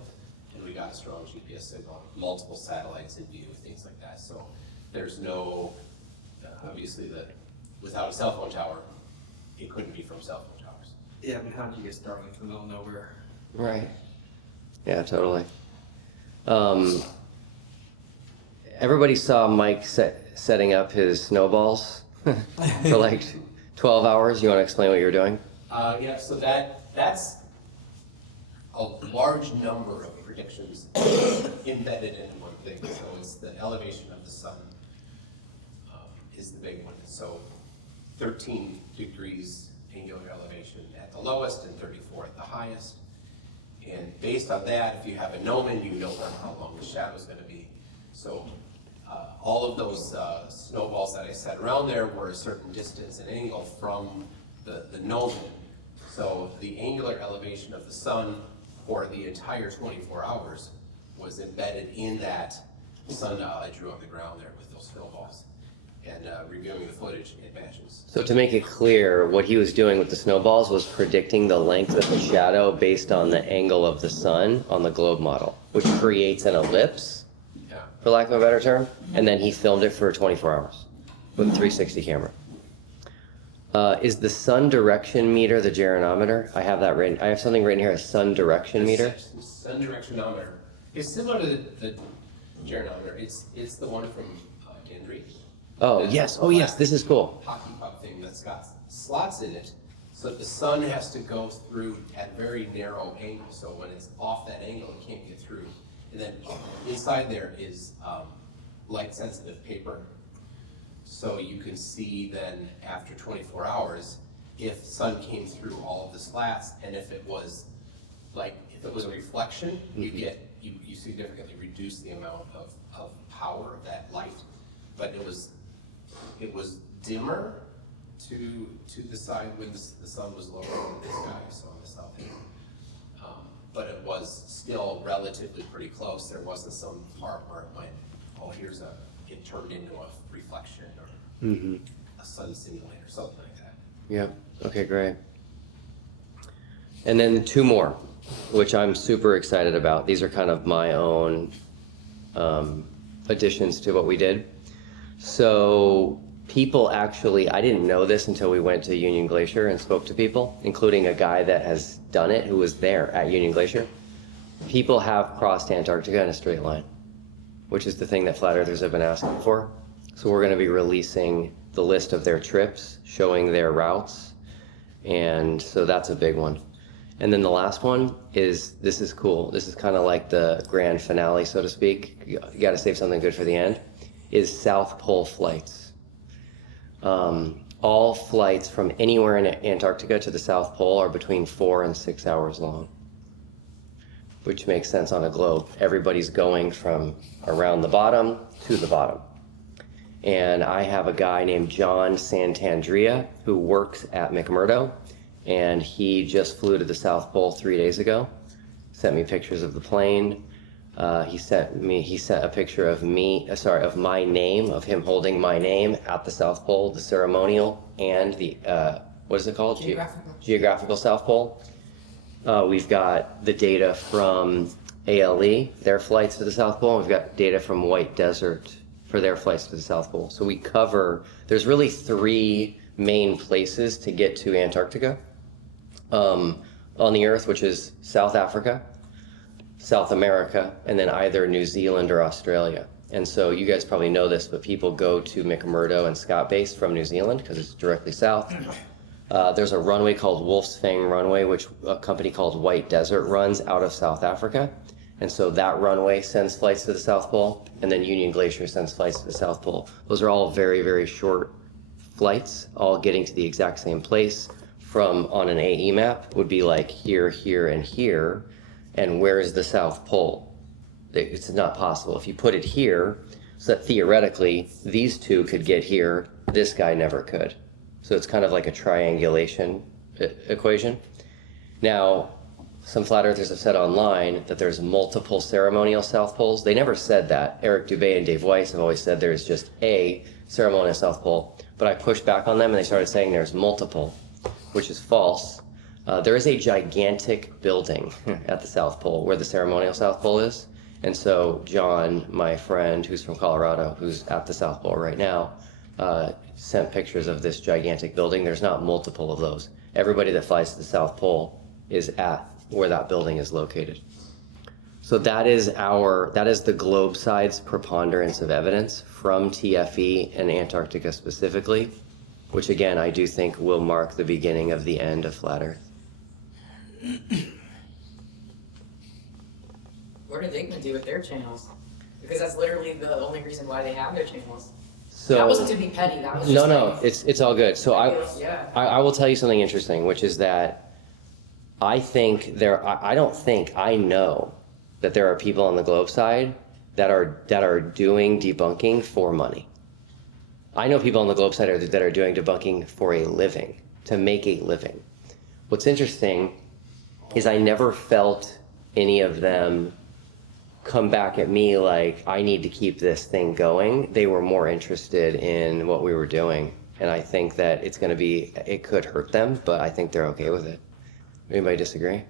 And we got a strong GPS signal, multiple satellites in view, things like that. So there's no, obviously, without a cell phone tower, it couldn't be from cell phone towers. Yeah, I mean, how do you get Starlink from the middle of nowhere? Right. Yeah, totally. Everybody saw Mike setting up his snowballs for like 12 hours. You want to explain what you're doing? Yeah, so that's a large number of predictions embedded into one thing. So it's the elevation of the sun is the big one. So 13 degrees angular elevation at the lowest and 34 at the highest. And based on that, if you have a gnomon, you know how long the shadow is going to be. So all of those snowballs that I set around there were a certain distance and angle from the gnomon. So the angular elevation of the sun for the entire 24 hours was embedded in that sundial I drew on the ground there with those snowballs. And reviewing the footage, it matches. So to make it clear, what he was doing with the snowballs was predicting the length of the shadow based on the angle of the sun on the globe model, which creates an ellipse, for lack of a better term, and then he filmed it for 24 hours with a 360 camera. Is the sun direction meter the gyronometer? I have that written. I have something written here, a sun direction meter. The sun directionometer is similar to the gyronometer. It's the one from Gendry. Oh, yes. Oh, yes. This is cool. Hockey puck thing that's got slots in it, so that the sun has to go through at very narrow angle. So when it's off that angle, it can't get through. And then inside there is light-sensitive paper. So you can see then after 24 hours if sun came through all of the slats, and if it was a reflection, you significantly reduce the amount of power of that light. But it was dimmer to the side when the sun was lower in the sky, so on the south end. But it was still relatively pretty close. There wasn't some part where it went, oh, it turned into a reflection or a sun simulator, something like that. Yeah. Okay, great. And then two more, which I'm super excited about. These are kind of my own additions to what we did. So people actually, I didn't know this until we went to Union Glacier and spoke to people, including a guy that has done it who was there at Union Glacier. People have crossed Antarctica in a straight line, which is the thing that flat earthers have been asking for. So we're going to be releasing the list of their trips, showing their routes, and so that's a big one. And then the last one is, this is cool. This is kind of like the grand finale, so to speak. You got to save something good for the end. Is South Pole flights. All flights from anywhere in Antarctica to the South Pole are between 4 and 6 hours long, which makes sense on a globe. Everybody's going from around the bottom to the bottom. And I have a guy named John Santandrea who works at McMurdo, and he just flew to the South Pole 3 days ago, sent me pictures of the plane. He sent a picture of of my name, of him holding my name at the South Pole, the ceremonial, and the, what is it called? Geographical South Pole. We've got the data from ALE, their flights to the South Pole. We've got data from White Desert for their flights to the South Pole. So we cover, there's really 3 main places to get to Antarctica on the Earth, which is South Africa, South America, and then either New Zealand or Australia. And so you guys probably know this, but people go to McMurdo and Scott Base from New Zealand because it's directly south. There's a runway called Wolf's Fang Runway, which a company called White Desert runs out of South Africa. And so that runway sends flights to the South Pole, and then Union Glacier sends flights to the South Pole. Those are all very, very short flights, all getting to the exact same place. From on an AE map would be like here, here, and here. And where is the South Pole? It's not possible. If you put it here, so that theoretically these two could get here, this guy never could. So it's kind of like a triangulation equation. Now, some flat earthers have said online that there's multiple ceremonial South Poles. They never said that. Eric Dubé and Dave Weiss have always said there's just a ceremonial South Pole. But I pushed back on them and they started saying there's multiple, which is false. There is a gigantic building at the South Pole where the ceremonial South Pole is. And so John, my friend who's from Colorado, who's at the South Pole right now, sent pictures of this gigantic building. There's not multiple of those. Everybody that flies to the South Pole is at where that building is located. So that is the globe side's preponderance of evidence from TFE and Antarctica specifically, which again, I do think will mark the beginning of the end of flat Earth. What are they gonna do with their channels? Because that's literally the only reason why they have their channels. So That wasn't to be petty, that was just no, like, it's all good. So yeah. I will tell you something interesting, which is that I know that there are people on the globe side that are doing debunking for money. I know people on the globe side that are doing debunking for a living, to make a living. What's interesting is I never felt any of them come back at me like, I need to keep this thing going. They were more interested in what we were doing. And I think that it could hurt them, but I think they're okay with it. Anybody disagree?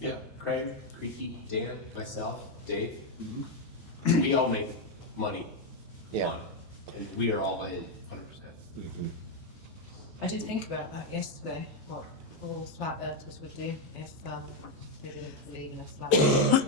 Yeah, Craig, Creaky, Dan, myself, Dave, we all make money. Yeah. on it, and we are all in 100%. I did think about that yesterday, what all flat earthers would do if they didn't believe in a flat earth.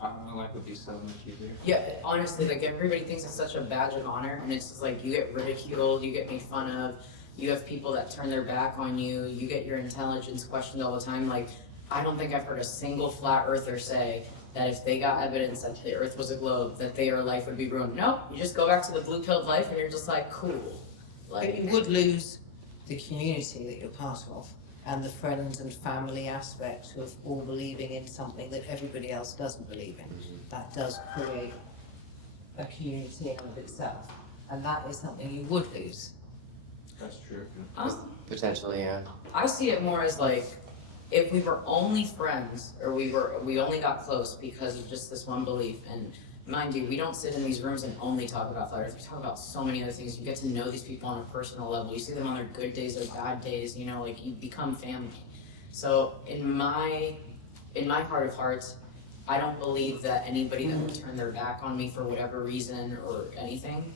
My life would be so much easier. Yeah, honestly, like everybody thinks it's such a badge of honor, and it's just like you get ridiculed, you get made fun of, you have people that turn their back on you, you get your intelligence questioned all the time. Like, I don't think I've heard a single flat earther say that if they got evidence that the earth was a globe, that their life would be ruined. Nope, you just go back to the blue-pilled life and you're just like, cool. But Like, you would lose the community that you're part of and the friends and family aspect of all believing in something that everybody else doesn't believe in. That does create a community in and of itself, and that is something you would lose. That's true. Potentially, yeah. I see it more as like, if we were only friends, or we only got close because of just this one belief, and mind you, we don't sit in these rooms and only talk about flat earth, we talk about so many other things. You get to know these people on a personal level, you see them on their good days, their bad days, you know, like you become family. So in my heart of hearts, I don't believe that anybody that would turn their back on me for whatever reason or anything,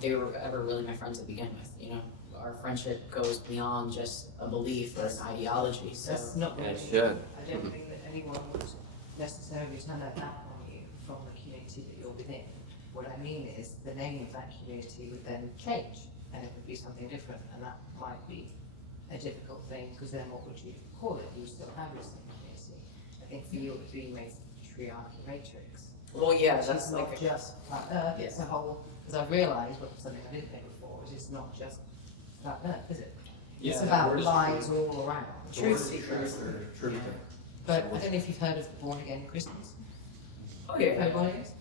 they were ever really my friends to begin with, you know? Our friendship goes beyond just a belief or an ideology, so. That's not And what it I should. I don't think that anyone would necessarily turn their back on you from the community that you're within. What I mean is the name of that community would then change and it would be something different, and that might be a difficult thing, because then what would you call it? You still have your same community. I think for you it would be matriarchy matrix. Well, yeah, Which that's is not like, just flat earth, it's a whole, because I've realised, what something I didn't know before, is it's not just flat earth, is it? It's about lies all around. truth seekers. Truth. But I don't know if you've heard of the born again Christians. Oh, yeah. Heard what it is?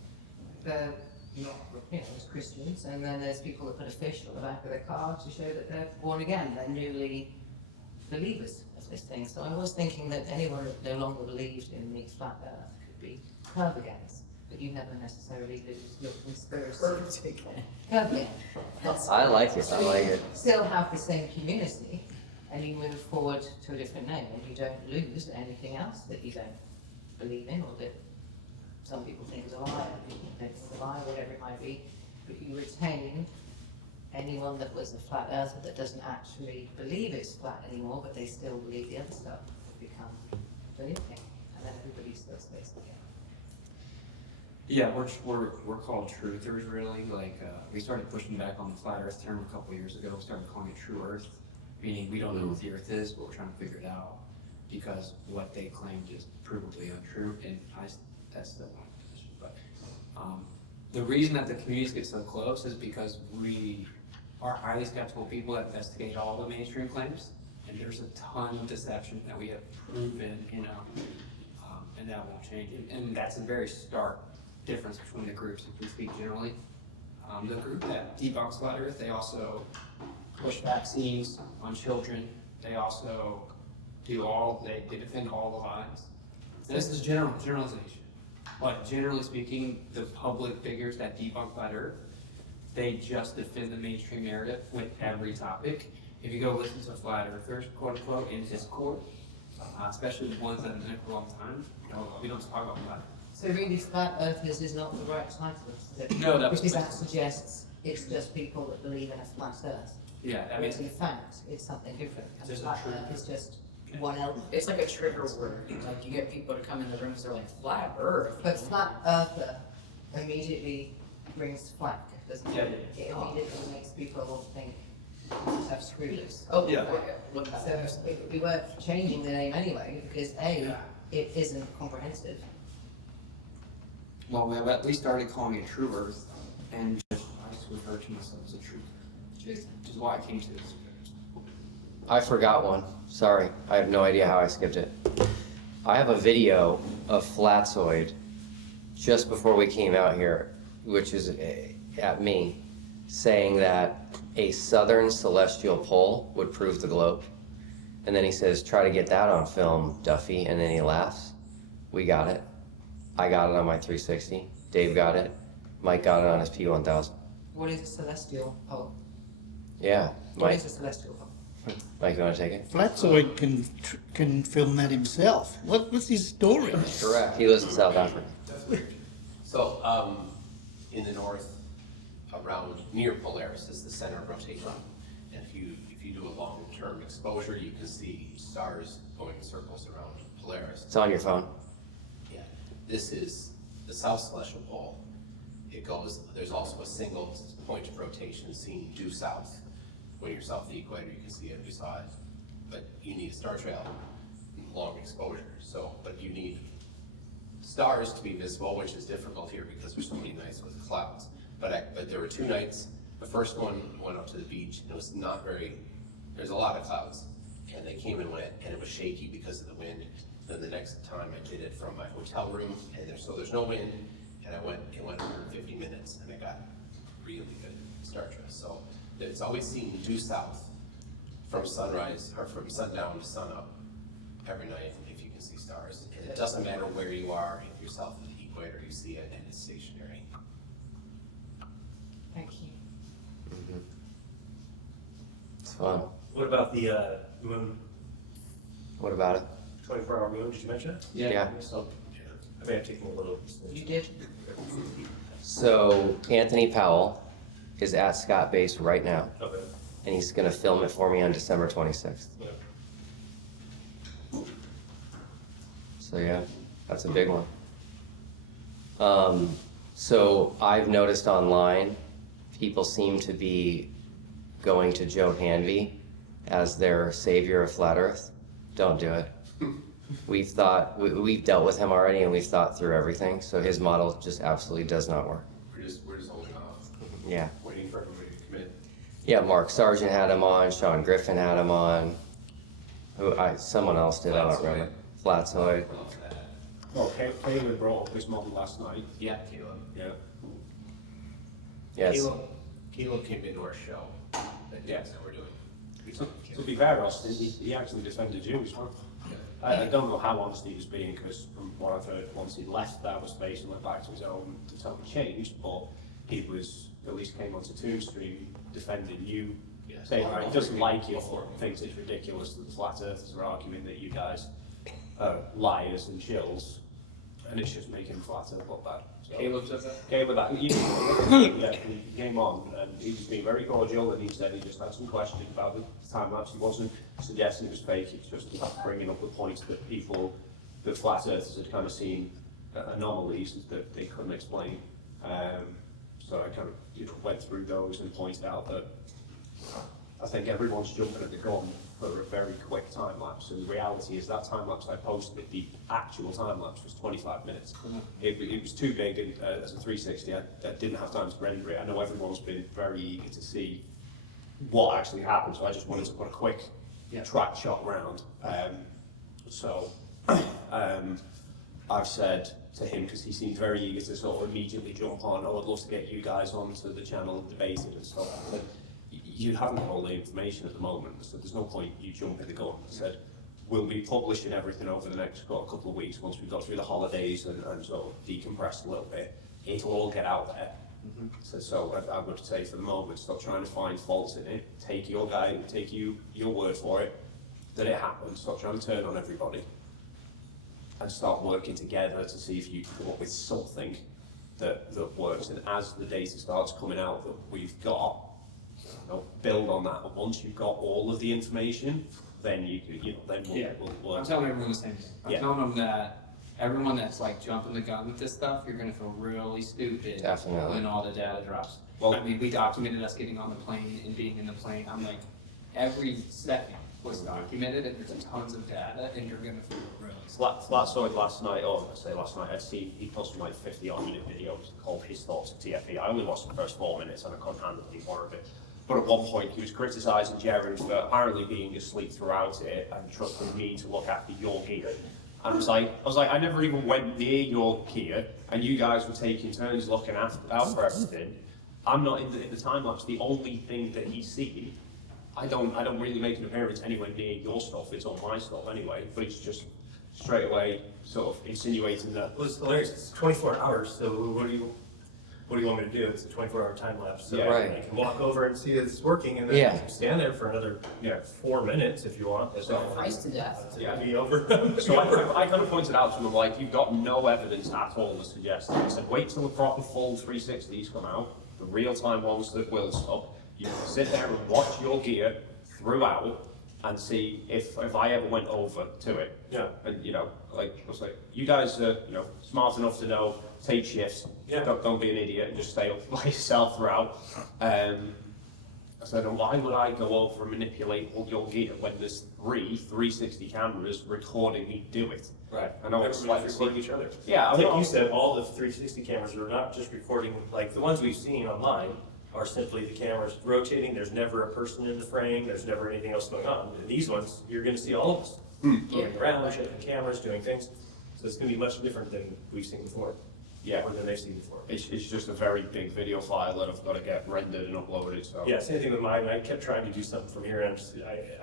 They're not, there's Christians, and then there's people that put a fish on the back of their car to show that they're born again, they're newly believers of this thing. So I was thinking that anyone that no longer believed in the flat earth could be curb against, but you never necessarily lose your conspiracy. Curb again. I like it. I like it. Still have the same community, and you move forward to a different name, and you don't lose anything else that you don't believe in, or that some people think is a lie, other people think is a lie, whatever it might be, but you retain anyone that was a flat earther that doesn't actually believe it's flat anymore, but they still believe the other stuff, will become the new thing, and then everybody still stays together. Yeah, we're called truthers, really. Like, we started pushing back on the flat earth term a couple years ago. We started calling it true earth, meaning we don't know what the earth is, but we're trying to figure it out, because what they claimed is provably untrue, and that's still my position. But the reason that the communities get so close is because we are highly skeptical people that investigate all the mainstream claims, And there's a ton of deception that we have proven, and that won't change. And that's a very stark difference between the groups, if we speak generally. The group that debunks flat earth, they also push vaccines on children. They also they defend all the lies. And this is generalization. But generally speaking, the public figures that debunk flat earth, they just defend the mainstream narrative with every topic. If you go listen to flat earthers, quote unquote, in Discord, especially the ones that have been there for a long time, we don't talk about flat earth. So really, flat earthers is not the right title, is it? No, that was- Because that suggests it's just people that believe in a flat earth. Yeah, I mean, Whereas in fact, it's something different. And Just a flat truth. earth is just one element. It's like a trigger word, like you get people to come in the rooms, they're like, flat earth. But flat earther immediately brings flack, doesn't it? Yeah, It immediately makes people think have screws. Oh, Yeah. What about So it would be worth changing the name anyway, because it isn't comprehensive. well, we have at least started calling it true earth, and just refer to myself as a truth. Which is why I came to this. I forgot one. Sorry, I have no idea how I skipped it. I have a video of Flatzoid just before we came out here, which is at me, saying that a southern celestial pole would prove the globe. And then he says, try to get that on film, Duffy, and then he laughs. We got it. I got it on my 360. Dave got it. Mike got it on his P1000. What is a celestial pole? Yeah, What Mike, is a celestial pole? Mike, you wanna take it? Flatzoid can film that himself. What's his story? Correct. He lives in South Africa. So, in the north, around near Polaris is the center of rotation. And if you do a long-term exposure, you can see stars going in circles around Polaris. It's on your phone. Yeah, this is the south celestial pole. There's also a single point of rotation seen due south. When you're south of the equator, you can see it, we saw it. But you need a star trail, long exposure. But you need stars to be visible, which is difficult here because there's so many nights with clouds. But there were 2 nights. The first one went up to the beach, and it was there's a lot of clouds. And they came and went, and it was shaky because of the wind. Then the next time I did it from my hotel room, and there's no wind, and it went 150 minutes, and I got really good star trails. So it's always seen due south from sunrise, or from sundown to sunup every night if you can see stars. And it doesn't matter where you are, if you're south of the equator, you see it, and it's stationary. Thank you. It's fun. What about the moon, What about it? 24-hour moon, did you mention it? Yeah. So, I may have taken a little. You did? So Anthony Powell is at Scott Base right now, Okay. and he's gonna film it for me on December 26th. Yeah. So yeah, that's a big one. So I've noticed online, people seem to be going to Joe Hanvey as their savior of flat Earth. Don't do it. We've dealt with him already, and we've thought through everything. So his model just absolutely does not work. We're just holding off, Yeah. waiting for everybody to commit. Yeah, Mark Sargent had him on, Sean Griffin had him on. Someone else did, I don't remember. Flatzoid. Well, Caleb brought up this model last night. Yeah, Caleb. Yeah. Yes. Caleb came into our show that Yeah. we're doing. To be fair, Austin, he actually defended you as well. I don't know how honest he was being, because from what I've heard, once he left outer space and went back to his own, the tone changed, but he was, at least came onto Tombstream defending you, saying that he doesn't like you, thinks it's ridiculous that the flat earthers are arguing that you guys are liars and chills, and it's just making flat earth look bad. So, Caleb said that? Caleb, yeah, he came on and he was being very cordial, and he said he just had some questions about the time lapse. He wasn't suggesting it was fake, he was just bringing up the points that the flat earthers had kind of seen anomalies that they couldn't explain. So I kind of went through those and pointed out that I think everyone's jumping at the gun for a very quick time lapse, and the reality is that time lapse I posted, the actual time lapse was 25 minutes. It was too big, and as a 360, I didn't have time to render it. I know everyone's been very eager to see what actually happened, so I just wanted to put a quick track shot round. So I've said to him, because he seems very eager to sort of immediately jump on, oh, I'd love to get you guys onto the channel and debate it and stuff. But you haven't got all the information at the moment, so there's no point you jumping the gun. I said, we'll be publishing everything over the next couple of weeks once we've got through the holidays and sort of decompressed a little bit. It'll all get out there. So I would say for the moment, stop trying to find faults in it. Take your word for it that it happened. Stop trying to turn on everybody and start working together to see if you can come up with something that works. And as the data starts coming out that we've got, build on that. And once you've got all of the information, then we'll I'm telling everyone the same thing. I'm Yeah. telling them that everyone that's like jumping the gun with this stuff, you're gonna feel really stupid Definitely. when all the data drops. Well- I mean, we documented us getting on the plane and being in the plane. I'm like, every second was documented and there's tons of data and you're gonna feel really stupid. Last night, I'd seen he posted like 50-odd-minute videos called His Thoughts of TFE. I only watched the first 4 minutes and I couldn't handle any more of it. But at one point he was criticising Jerry for apparently being asleep throughout it and trusting me to look after your gear. And I was like, I never even went near your gear, and you guys were taking turns looking out for everything. I'm not in the time lapse. The only thing that he's seen, I don't really make an appearance anywhere near your stuff. It's all my stuff anyway. But it's just straight away sort of insinuating that. Well, it's hilarious. It's 24 hours. So what do you want me to do? It's a 24-hour time lapse. So Yeah. Right. you can walk over and see it's working, and then Yeah. you can stand there for another 4 minutes if you want. So- Price to death. It'll be over. So I kind of pointed out to him, like, you've got no evidence at all to suggest that. I said, wait till the proper full 360s come out, the real-time ones that will stop. You can sit there and watch your gear throughout and see if I ever went over to it. Yeah. And, I was like, you guys are, smart enough to know, take shifts. Yeah. Don't be an idiot and just stay up by yourself throughout. I said, and why would I go over and manipulate all your gear when there's 360 cameras recording me do it? Right. I know it's like recording each other. Yeah, I Like know. you said, all the 360 cameras are not just recording, like the ones we've seen online are simply the cameras rotating. There's never a person in the frame. There's never anything else going on. And these ones, you're going to see all of us moving around, checking cameras, doing things. So it's going to be much different than we've seen before. Yeah. Or than they've seen before. It's just a very big video file that I've got to get rendered and uploaded. So Yeah, same thing with mine. I kept trying to do something from here, and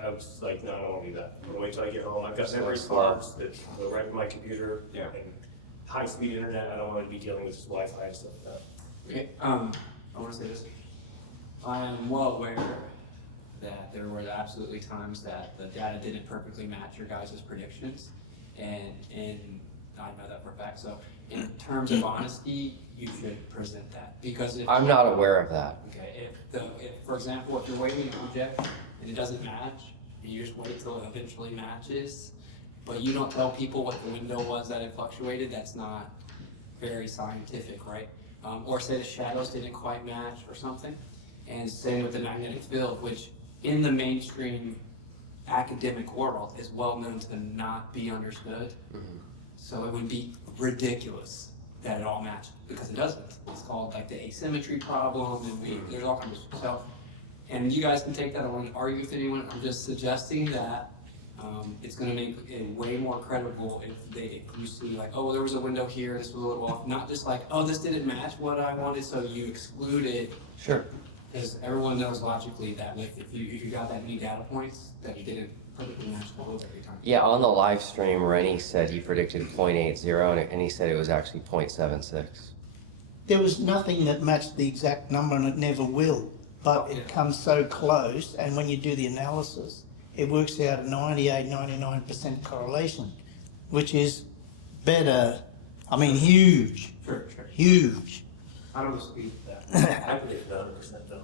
I was like, no, I don't want to do that. I'm gonna wait till I get home. I've got memory cards that go right with my computer. Yeah. And high-speed internet. I don't want to be dealing with Wi-Fi and stuff like that. Okay, I want to say this. I am well aware that there were absolutely times that the data didn't perfectly match your guys' predictions, and I know that for a fact. So, in terms of honesty, you should present that because if I'm not aware of that. okay, if for example, if you're waiting to project and it doesn't match, you just wait till it eventually matches, but you don't tell people what the window was that it fluctuated. That's not very scientific, right? Or say the shadows didn't quite match or something. And same with the magnetic field, which in the mainstream academic world is well known to not be understood. So it would be ridiculous that it all matched because it doesn't. It's called like the asymmetry problem, and there's all kinds of stuff. And you guys can take that. I want to argue with anyone. I'm just suggesting that it's going to make it way more credible if you see like, oh, there was a window here, this was a little off. Not just like, oh, this didn't match what I wanted, so you exclude it. Sure. Because everyone knows logically that like, if you got that many data points, that you didn't perfectly match the holes every time. Yeah, on the live stream, Rennie said he predicted 0.80 and he said it was actually 0.76. There was nothing that matched the exact number, and it never will. But it comes so close, and when you do the analysis, it works out a 98-99% correlation, which is better. I mean, huge, Sure. huge. I don't dispute that. I predicted 100% though.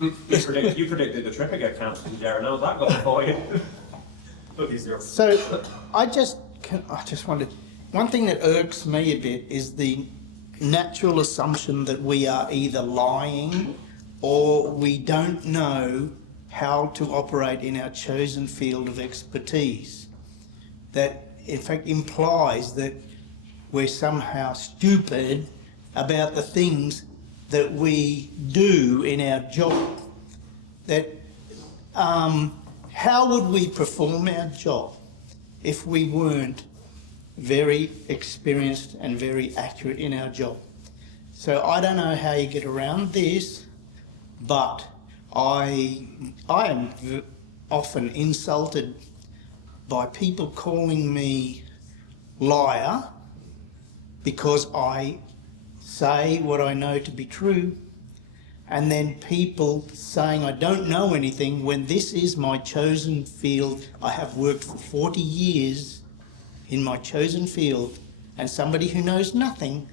you predicted the trip again, Councillor Darren. How's that going for you? Okay, zero. So I just wanted, one thing that irks me a bit is the natural assumption that we are either lying or we don't know how to operate in our chosen field of expertise. That in fact implies that we're somehow stupid about the things that we do in our job. That how would we perform our job if we weren't very experienced and very accurate in our job? So I don't know how you get around this, but I am often insulted by people calling me liar because I say what I know to be true, and then people saying I don't know anything when this is my chosen field. I have worked for 40 years in my chosen field, and somebody who knows nothing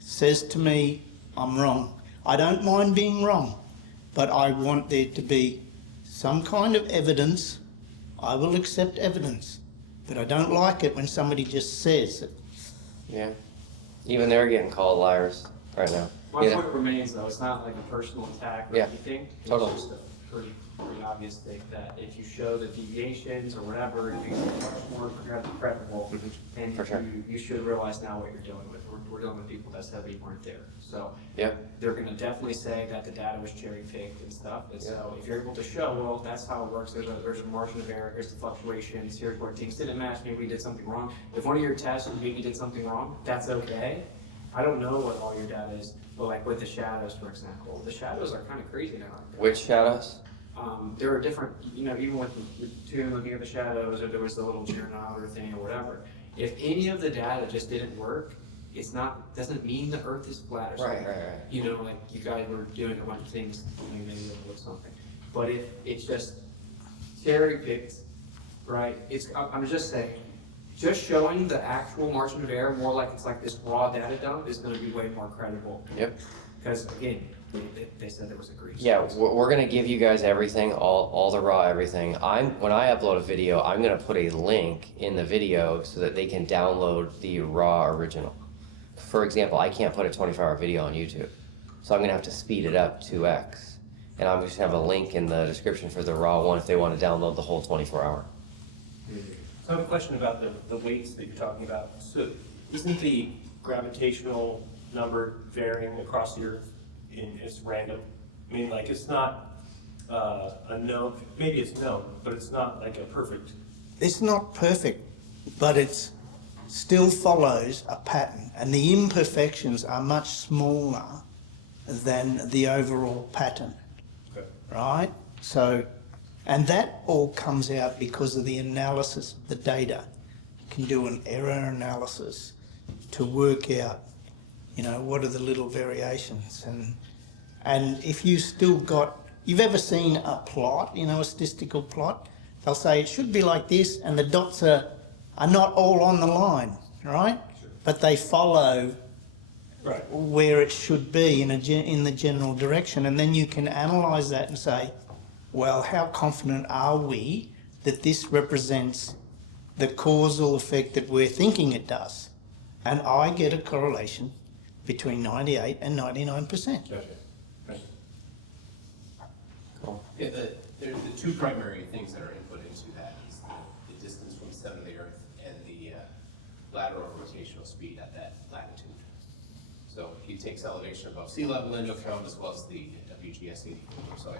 says to me I'm wrong. I don't mind being wrong, but I want there to be some kind of evidence. I will accept evidence, but I don't like it when somebody just says it. Yeah. Even they're getting called liars right now. My Yeah. point remains though, it's not like a personal attack or Yeah, anything. totally. It's just a pretty obvious thing that if you show the deviations or whatever, it makes it much more credible. And For sure. you should realize now what you're dealing with. We're dealing with people that said we weren't there. So Yep. they're gonna definitely say that the data was cherry picked and stuff. And so if you're able to show, well, that's how it works. There's a margin of error, here's the fluctuations, here's where things didn't match, maybe we did something wrong. If one of your tests maybe did something wrong, that's okay. I don't know what all your data is, but like with the shadows, for example, the shadows are kind of crazy now. Which shadows? There are different, even with the two looking at the shadows, or there was the little Chernobyl thing or whatever. If any of the data just didn't work, doesn't mean the Earth is flat or something. Right. Like you guys were doing a bunch of things, maybe with something. But if it's just cherry picked, right? I'm just saying, just showing the actual margin of error more like it's like this raw data dump is going to be way more credible. Yep. Because again, they said there was a grease. Yeah, we're gonna give you guys everything, all the raw everything. When I upload a video, I'm gonna put a link in the video so that they can download the raw original. For example, I can't put a 24-hour video on YouTube, so I'm gonna have to speed it up 2x. And I'm just gonna have a link in the description for the raw one if they want to download the whole 24-hour. So I have a question about the weights that you're talking about. So isn't the gravitational number varying across the Earth it's random? I mean, like it's not a known, maybe it's known, but it's not like a perfect. It's not perfect, but it still follows a pattern, and the imperfections are much smaller than the overall pattern. Okay. Right? So, and that all comes out because of the analysis of the data. You can do an error analysis to work out, what are the little variations. And if you still you've ever seen a plot, a statistical plot? They'll say it should be like this, and the dots are not all on the line, right? Sure. But they follow where it should be in the general direction, and then you can analyse that and say, well, how confident are we that this represents the causal effect that we're thinking it does? And I get a correlation between 98 and 99%. Gotcha. Cool. Yeah, the two primary things that are input into that is the distance from the center of the Earth and the lateral rotational speed at that latitude. So he takes elevation above sea level into account as well as the WGS 80 sorry.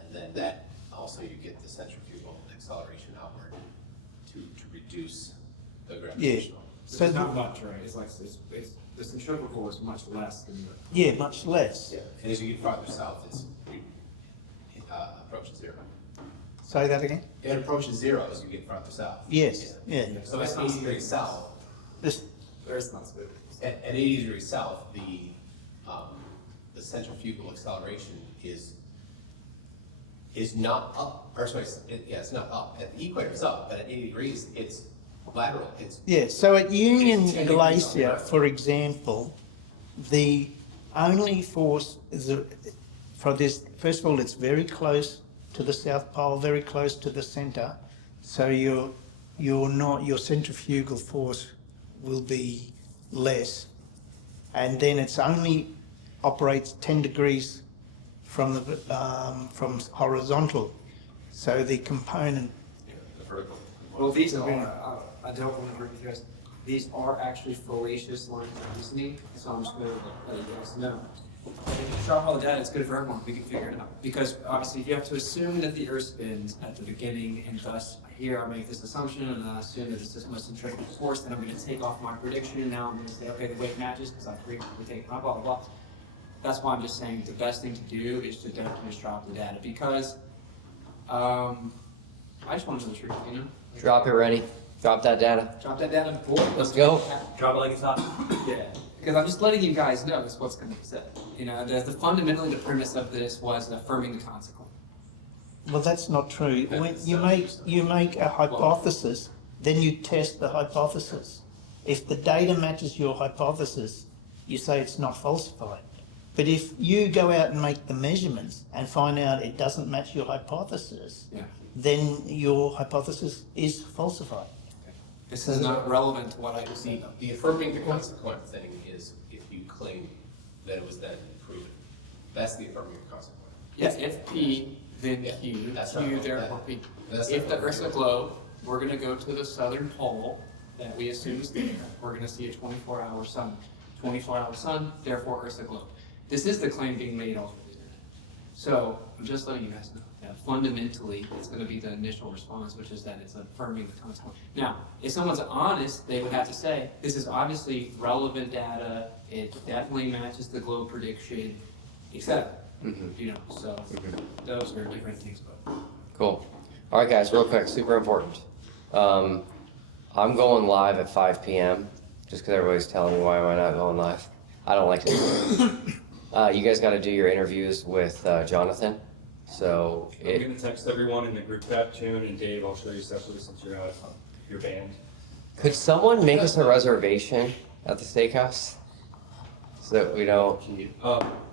And then that also you get the centrifugal acceleration outward to reduce the gravitational. So it's not much, right? It's like the centrifugal is much less than the. Yeah, much less. Yeah, and as you get farther south, it approaches zero. Say that again? It approaches zero as you get farther south. Yes, yeah. So at 80 degrees south, There's not smooth. at 80 degrees south, the centrifugal acceleration is not up, or sorry, it's not up. At the equator it's up, but at 80 degrees it's lateral. Yeah, so at Union It's 10 degrees Glacier, on the for example, the only force first of all, it's very close to the South Pole, very close to the centre, so your centrifugal force will be less, and then it's only operates 10 degrees from horizontal, so the component. The vertical. Well, these are, I don't want to agree with you guys. These are actually fallacious lines of reasoning, so I'm just going to let you guys know. If you drop all the data, it's good for everyone, we can figure it out. Because obviously, you have to assume that the Earth spins at the beginning, and thus, here I make this assumption, and I assume that the system is centrifugal force, then I'm gonna take off my prediction, and now I'm gonna say, okay, the weight matches, because I agree, we take, blah, blah, blah. That's why I'm just saying the best thing to do is to definitely just drop the data, because, I just want to know the truth, you know? Drop it, Rennie. Drop that data. Drop that data, boy. Let's go. Drop it like it's hot. Yeah, because I'm just letting you guys know is what's gonna be said. You know, fundamentally the premise of this was affirming the consequence. Well, that's not true. When you make a hypothesis, then you test the hypothesis. If the data matches your hypothesis, you say it's not falsified. But if you go out and make the measurements and find out it doesn't match your hypothesis, Yeah. then your hypothesis is falsified. This is not relevant to what I see. The affirming the consequent thing is if you claim that it was then proven. That's the affirming the consequent. Yes, if P, then Yeah, Q, that's Q, not- therefore P. that's If not- the Earth's a globe, we're gonna go to the southern pole that we assume is there. We're gonna see a 24-hour sun. 24-hour sun, therefore Earth's a globe. This is the claim being made all over the internet. So I'm just letting you guys know that fundamentally it's gonna be the initial response, which is that it's affirming the consequence. Now, if someone's honest, they would have to say, this is obviously relevant data, it definitely matches the globe prediction, etc. You know, so those are different things, but. Cool. All right, guys, real quick, super important. I'm going live at 5 p.m. just because everybody's telling me why am I not going live. I don't like to do it. You guys got to do your interviews with Jonathan. So I'm gonna text everyone in the group chat, Tune and Dave, I'll show you separately since you're out of your band. could someone make us a reservation at the steakhouse so that we don't?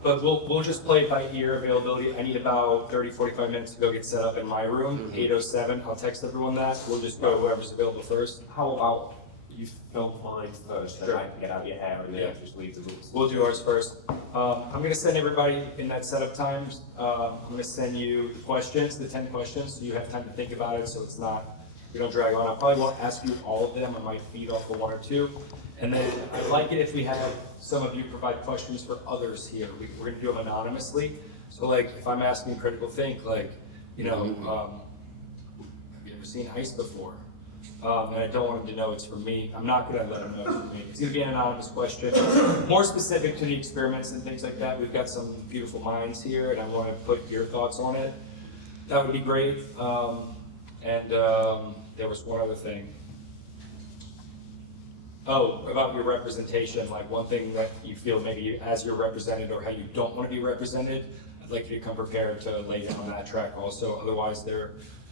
But we'll just play it by ear availability. I need about 30, 45 minutes to go get set up in my room, 8:07. I'll text everyone that. We'll just go whoever's available first. How about you film mine first, then I can get out your hair and then Yeah. just leave the booth. We'll do ours first. I'm gonna send everybody in that setup times. I'm gonna send you the questions, the 10 questions, so you have time to think about it, so it's not, we don't drag on. I probably won't ask you all of them. I might feed off of one or two. And then I'd like it if we have some of you provide questions for others here. We're gonna do them anonymously. So like, if I'm asking Critical Think, like, you know, have you ever seen ice before? And I don't want him to know it's from me. I'm not gonna let him know it's from me. It's gonna be an anonymous question, more specific to the experiments and things like that. We've got some beautiful minds here, and I want to put your thoughts on it. That would be great. There was one other thing. Oh, about your representation, like one thing that you feel maybe as you're represented or how you don't want to be represented. I'd like you to come prepared to lay down that track also. Otherwise,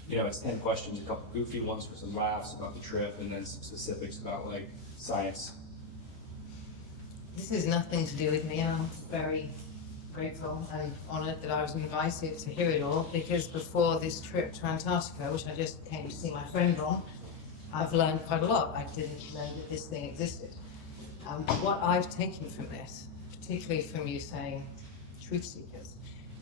it's 10 questions, a couple goofy ones for some laughs about the trip, and then some specifics about like science. This has nothing to do with me, and I'm very grateful and honoured that I was invited to hear it all, because before this trip to Antarctica, which I just came to see my friend on, I've learned quite a lot. I didn't know that this thing existed. What I've taken from this, particularly from you saying truth seekers,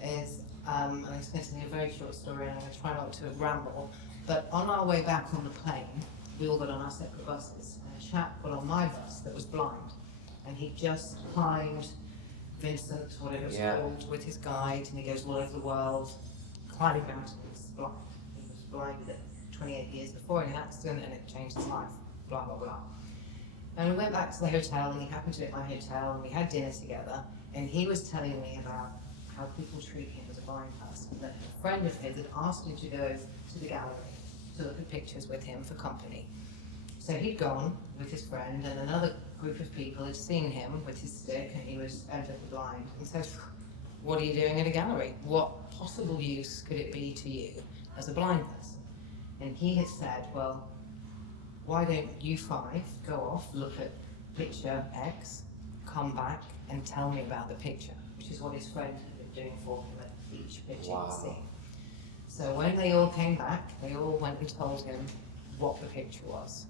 is, and it's going to be a very short story, and I'm going to try not to ramble, but on our way back on the plane, we all got on our separate buses, and a chap got on my bus that was blind, and he just climbed Vincent, whatever it's called, with his guide, and he goes all over the world, climbing mountains, blind. He was blind 28 years before in an accident, and it changed his life, blah, blah, blah. And we went back to the hotel, and he happened to be at my hotel, and we had dinner together, and he was telling me about how people treat him as a blind person, that a friend of his had asked him to go to the gallery to look at pictures with him for company. So he'd gone with his friend, and another group of people had seen him with his stick, and he was evidently blind, and said, "What are you doing at a gallery? What possible use could it be to you as a blind person?" And he had said, "Well, why don't you five go off, look at picture X, come back and tell me about the picture," which is what his friend had been doing for him at each picture he'd seen. So when they all came back, they all went and told him what the picture was.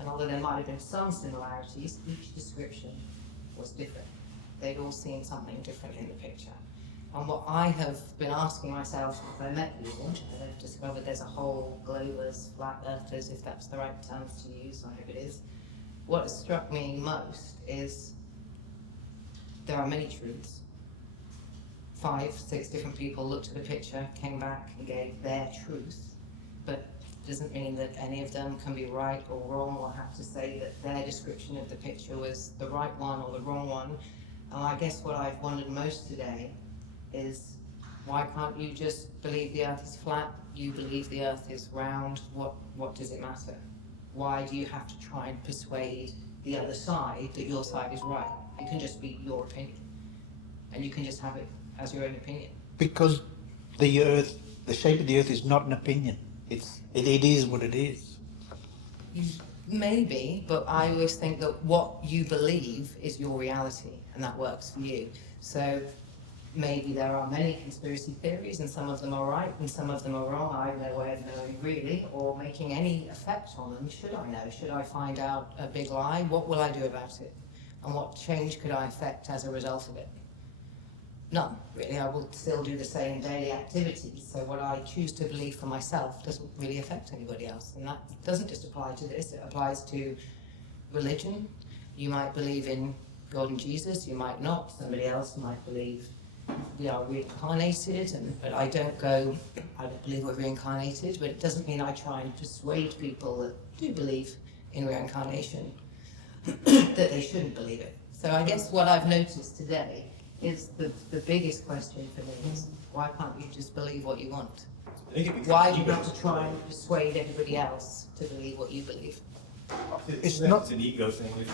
And although there might have been some similarities, each description was different. They'd all seen something different in the picture. And what I have been asking myself since I met you, and I've discovered there's a whole globers, flat earthers, if that's the right terms to use, I hope it is. What has struck me most is there are many truths, 5, 6 different people looked at the picture, came back and gave their truth, but doesn't mean that any of them can be right or wrong or have to say that their description of the picture was the right one or the wrong one. And I guess what I've wondered most today is, why can't you just believe the earth is flat? You believe the earth is round. What does it matter? Why do you have to try and persuade the other side that your side is right? It can just be your opinion, and you can just have it as your own opinion. Because the shape of the earth is not an opinion. It is what it is. Maybe, but I always think that what you believe is your reality, and that works for you. So maybe there are many conspiracy theories, and some of them are right, and some of them are wrong. I have no way of knowing really, or making any effect on them. Should I know? Should I find out a big lie? What will I do about it? And what change could I affect as a result of it? None, really. I will still do the same daily activities, so what I choose to believe for myself doesn't really affect anybody else. And that doesn't just apply to this, it applies to religion. You might believe in God and Jesus, you might not. Somebody else might believe we are reincarnated, but I don't believe we're reincarnated, but it doesn't mean I try and persuade people that do believe in reincarnation that they shouldn't believe it. So I guess what I've noticed today is the biggest question for me is, why can't you just believe what you want? Why do you have to try and persuade everybody else to believe what you believe? It's an ego thing.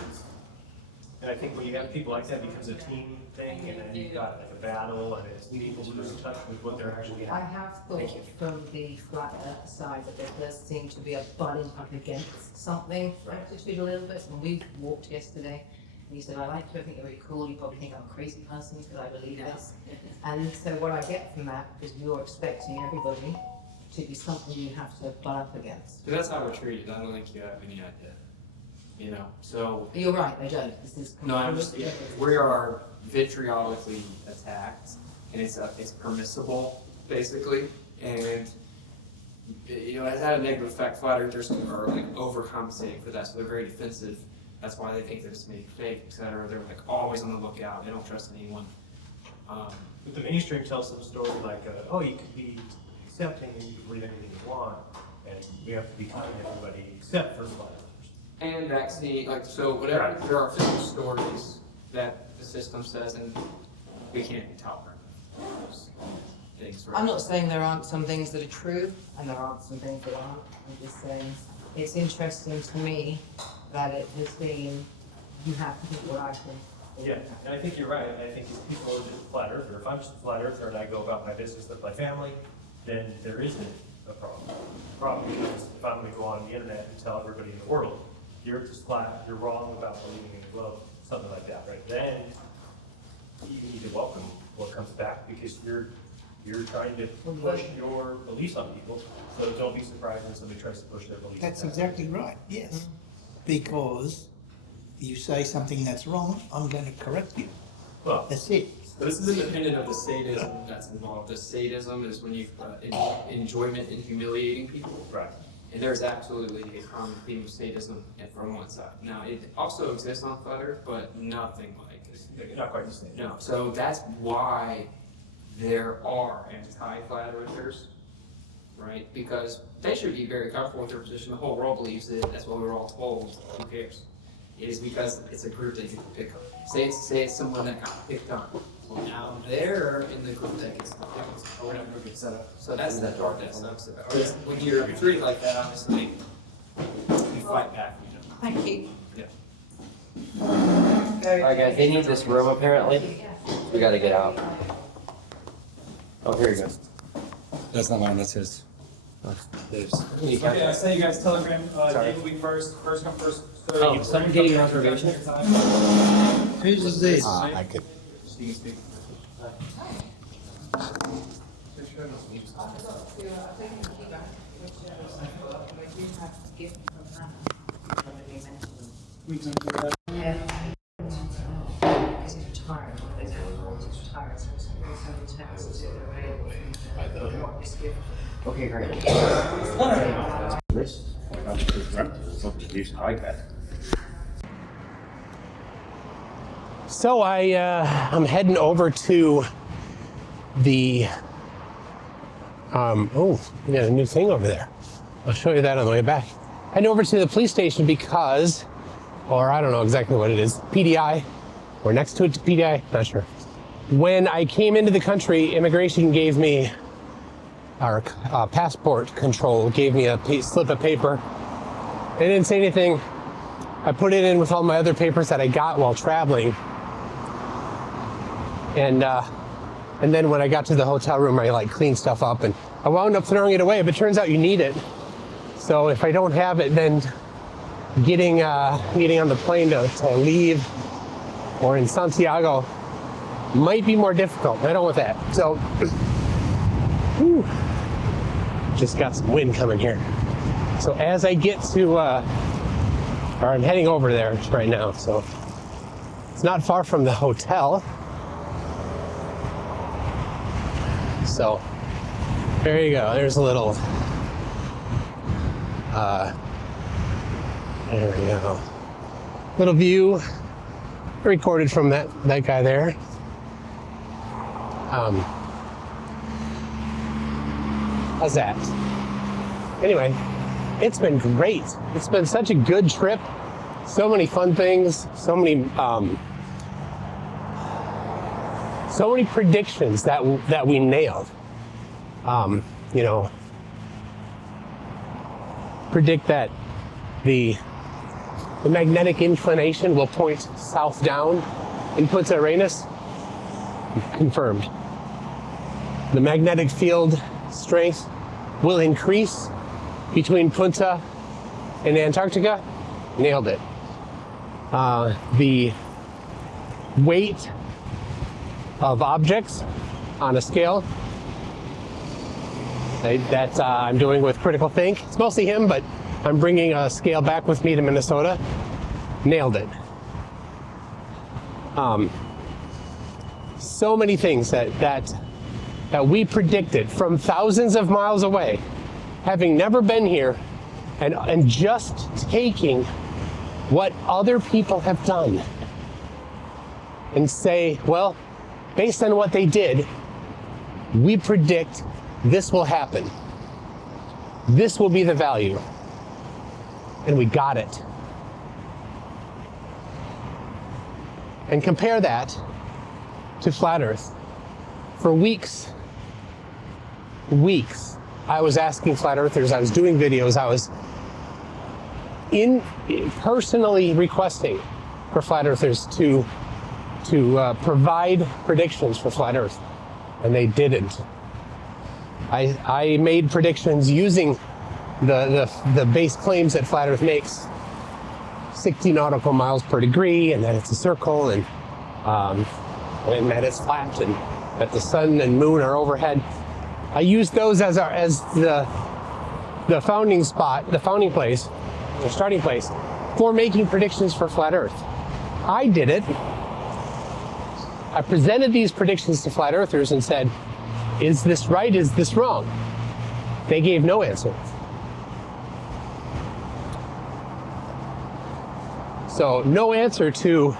And I think when you have people like that, it becomes a team thing, and then you've got like a battle, and it's people lose touch with what they're actually I have thought from the flat earth side that there does seem to be a butting up against something attitude a little bit. When we walked yesterday, and he said, I like you, I think you're really cool, you probably think I'm a crazy person because I believe this. And so what I get from that is you're expecting everybody to be something you have to butt up against. So that's how we're treated. I don't think you have any idea. You know, so. You're right, they don't. This is No, I'm just, we are vitriolically attacked, and it's permissible, basically, and you know, it had a negative effect. Flat earthers are like overcompensating for that, so they're very defensive. That's why they think that it's made fake, etc. They're like always on the lookout. They don't trust anyone. But the mainstream tells some story like, oh, you could be accepting and you can believe anything you want, and we have to be kind to everybody except for flat earthers. And vaccine, like, so whatever, there are official stories that the system says, and we can't be tolerant of those things, right? I'm not saying there aren't some things that are true, and there aren't some things that aren't. I'm just saying it's interesting to me that it has been, you have to do what I think. Yeah, and I think you're right. I think if people are just a flat earther, if I'm just a flat earther and I go about my business with my family, then there isn't a problem. The problem is if I'm going to go on the internet and tell everybody in the world, the earth is flat, you're wrong about believing in the globe, something like that, right? Then you need to welcome what comes back, because you're trying to push your beliefs on people, so don't be surprised when somebody tries to push their beliefs. That's down. exactly right, yes. Because you say something that's wrong, I'm going to correct you. Well, That's it. But this is independent of the sadism that's involved. The sadism is when you enjoyment in humiliating people. right. And there's absolutely a common theme of sadism from one side. Now, it also exists on flat earth, but nothing like it. Not quite the same. No, so that's why there are anti-flat earthers, right? Because they should be very comfortable with their position. The whole world believes it. That's what we were all told. Who cares? It is because it's a group that you can pick on. Say it's someone that got picked on. Well, now they're in the group that gets picked on. Or whatever group gets set up. So that's the darkness. When you're treated like that, obviously, you fight back. Thank you. Yeah. Alright guys, they need this room apparently. We gotta get out. Oh, here you go. That's not mine, that's his. Okay, I sent you guys a telegram. David will be first come, first served. Oh, someone getting a reservation? Whose is this? I could. You can speak. Because he's retired, he's retired, so it's very some taxes that are available. Okay, great. So I'm heading over to the, oh, we got a new thing over there. I'll show you that on the way back. Heading over to the police station because, or I don't know exactly what it is, PDI, or next to it to PDI, not sure. When I came into the country, immigration gave me, our passport control gave me a slip of paper. They didn't say anything. I put it in with all my other papers that I got while traveling. And then when I got to the hotel room, I like cleaned stuff up and I wound up throwing it away, but it turns out you need it. So if I don't have it, then getting on the plane to leave or in Santiago might be more difficult. I don't want that. So, whew, just got some wind coming here. So as I get to, or I'm heading over there right now, so it's not far from the hotel. So there you go. There's a little, there we go. Little view recorded from that guy there. How's that? Anyway, it's been great. It's been such a good trip. So many fun things. So many predictions that we nailed. You know, predict that the magnetic inclination will point south down in Punta Arenas. Confirmed. The magnetic field strength will increase between Punta and Antarctica. Nailed it. The weight of objects on a scale that I'm doing with Critical Think. It's mostly him, but I'm bringing a scale back with me to Minnesota. Nailed it. So many things that we predicted from thousands of miles away, having never been here, and just taking what other people have done and say, well, based on what they did, we predict this will happen. This will be the value. And we got it. And compare that to Flat Earth. For weeks, I was asking Flat Earthers, I was doing videos, I was personally requesting for Flat Earthers to provide predictions for Flat Earth, and they didn't. I made predictions using the base claims that Flat Earth makes, 60 nautical miles per degree, and that it's a circle, and that it's flat, and that the sun and moon are overhead. I used those as the founding spot, the founding place, the starting place for making predictions for Flat Earth. I did it. I presented these predictions to Flat Earthers and said, is this right? Is this wrong? They gave no answer. So no answer to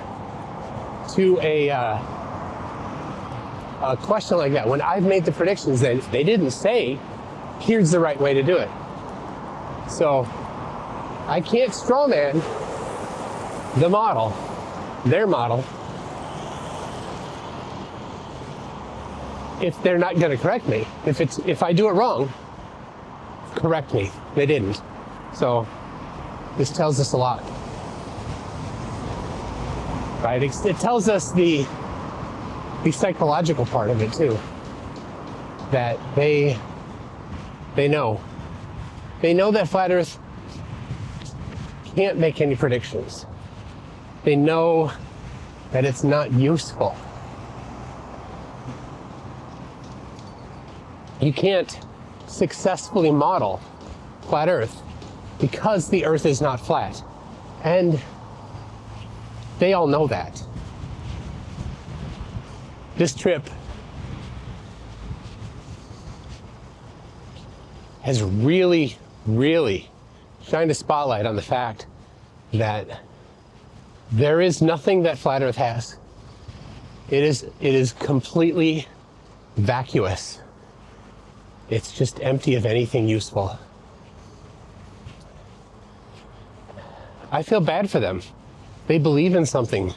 a question like that. When I've made the predictions, they didn't say, here's the right way to do it. So I can't strawman the model, their model, if they're not going to correct me. If I do it wrong, correct me. They didn't. So this tells us a lot. Right? It tells us the psychological part of it too. That they know. They know that Flat Earth can't make any predictions. They know that it's not useful. You can't successfully model Flat Earth because the Earth is not flat. And they all know that. This trip has really, really shined a spotlight on the fact that there is nothing that Flat Earth has. It is completely vacuous. It's just empty of anything useful. I feel bad for them. They believe in something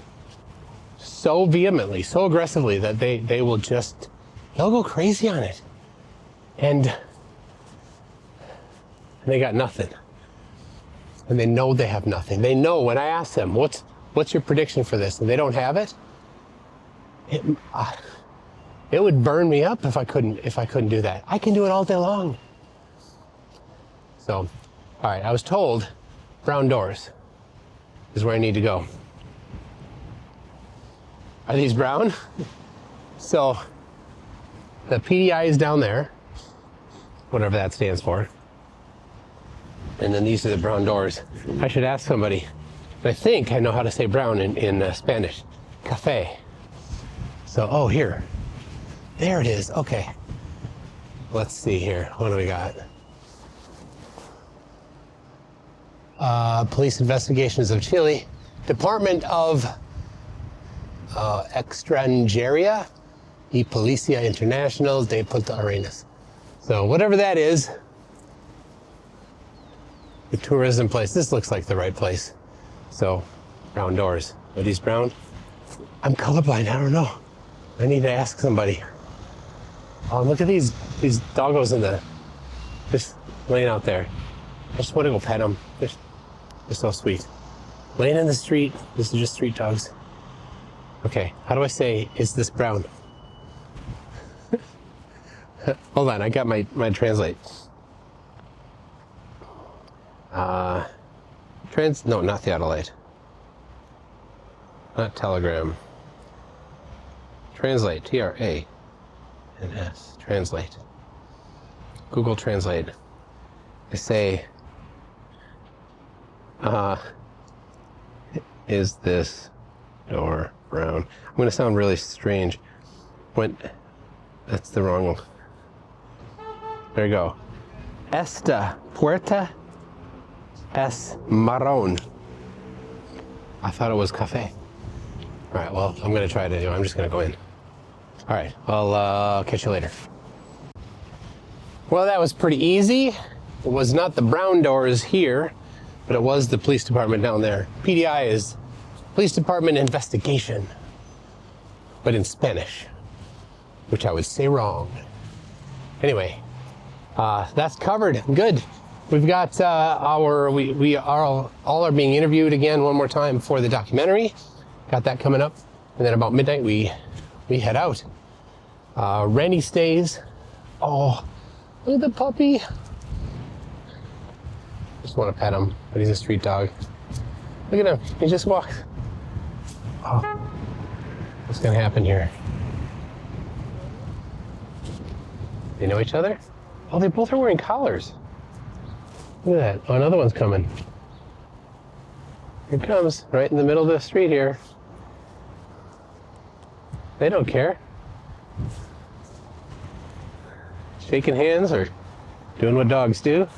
so vehemently, so aggressively that they will just, they'll go crazy on it. And they got nothing. And they know they have nothing. They know when I ask them, what's your prediction for this? And they don't have it. It would burn me up if I couldn't do that. I can do it all day long. So, all right, I was told brown doors is where I need to go. Are these brown? So, the PDI is down there, whatever that stands for. And then these are the brown doors. I should ask somebody. I think I know how to say brown in Spanish. Café. So, oh, here. There it is. Okay. Let's see here. What do we got? Police Investigations of Chile. Department of Extranjería y Policía Internacional de Punta Arenas. So whatever that is, the tourism place. This looks like the right place. So, brown doors. Are these brown? I'm colorblind. I don't know. I need to ask somebody. Oh, look at these doggos just laying out there. I just want to go pet them. They're so sweet. Laying in the street. This is just street dogs. Okay, how do I say, is this brown? Hold on, I got my translate. No, not theodolite. Not telegram. Translate, TRANS, translate. Google Translate. I say, is this door brown? I'm gonna sound really strange. That's the wrong one. There you go. Esta puerta es marrón. I thought it was café. All right, well, I'm gonna try it anyway. I'm just gonna go in. All right, I'll catch you later. Well, that was pretty easy. It was not the brown doors here, but it was the police department down there. PDI is Police Department Investigation, but in Spanish, which I would say wrong. Anyway, that's covered. Good. We've got we are all being interviewed again one more time for the documentary. Got that coming up, and then about midnight we head out. Rennie stays. Oh, look at the puppy. Just want to pet him, but he's a street dog. Look at him. He just walks. Oh, what's gonna happen here? They know each other? Oh, they both are wearing collars. Look at that. Oh, another one's coming. Here it comes, right in the middle of the street here. They don't care. Shaking hands or doing what dogs do.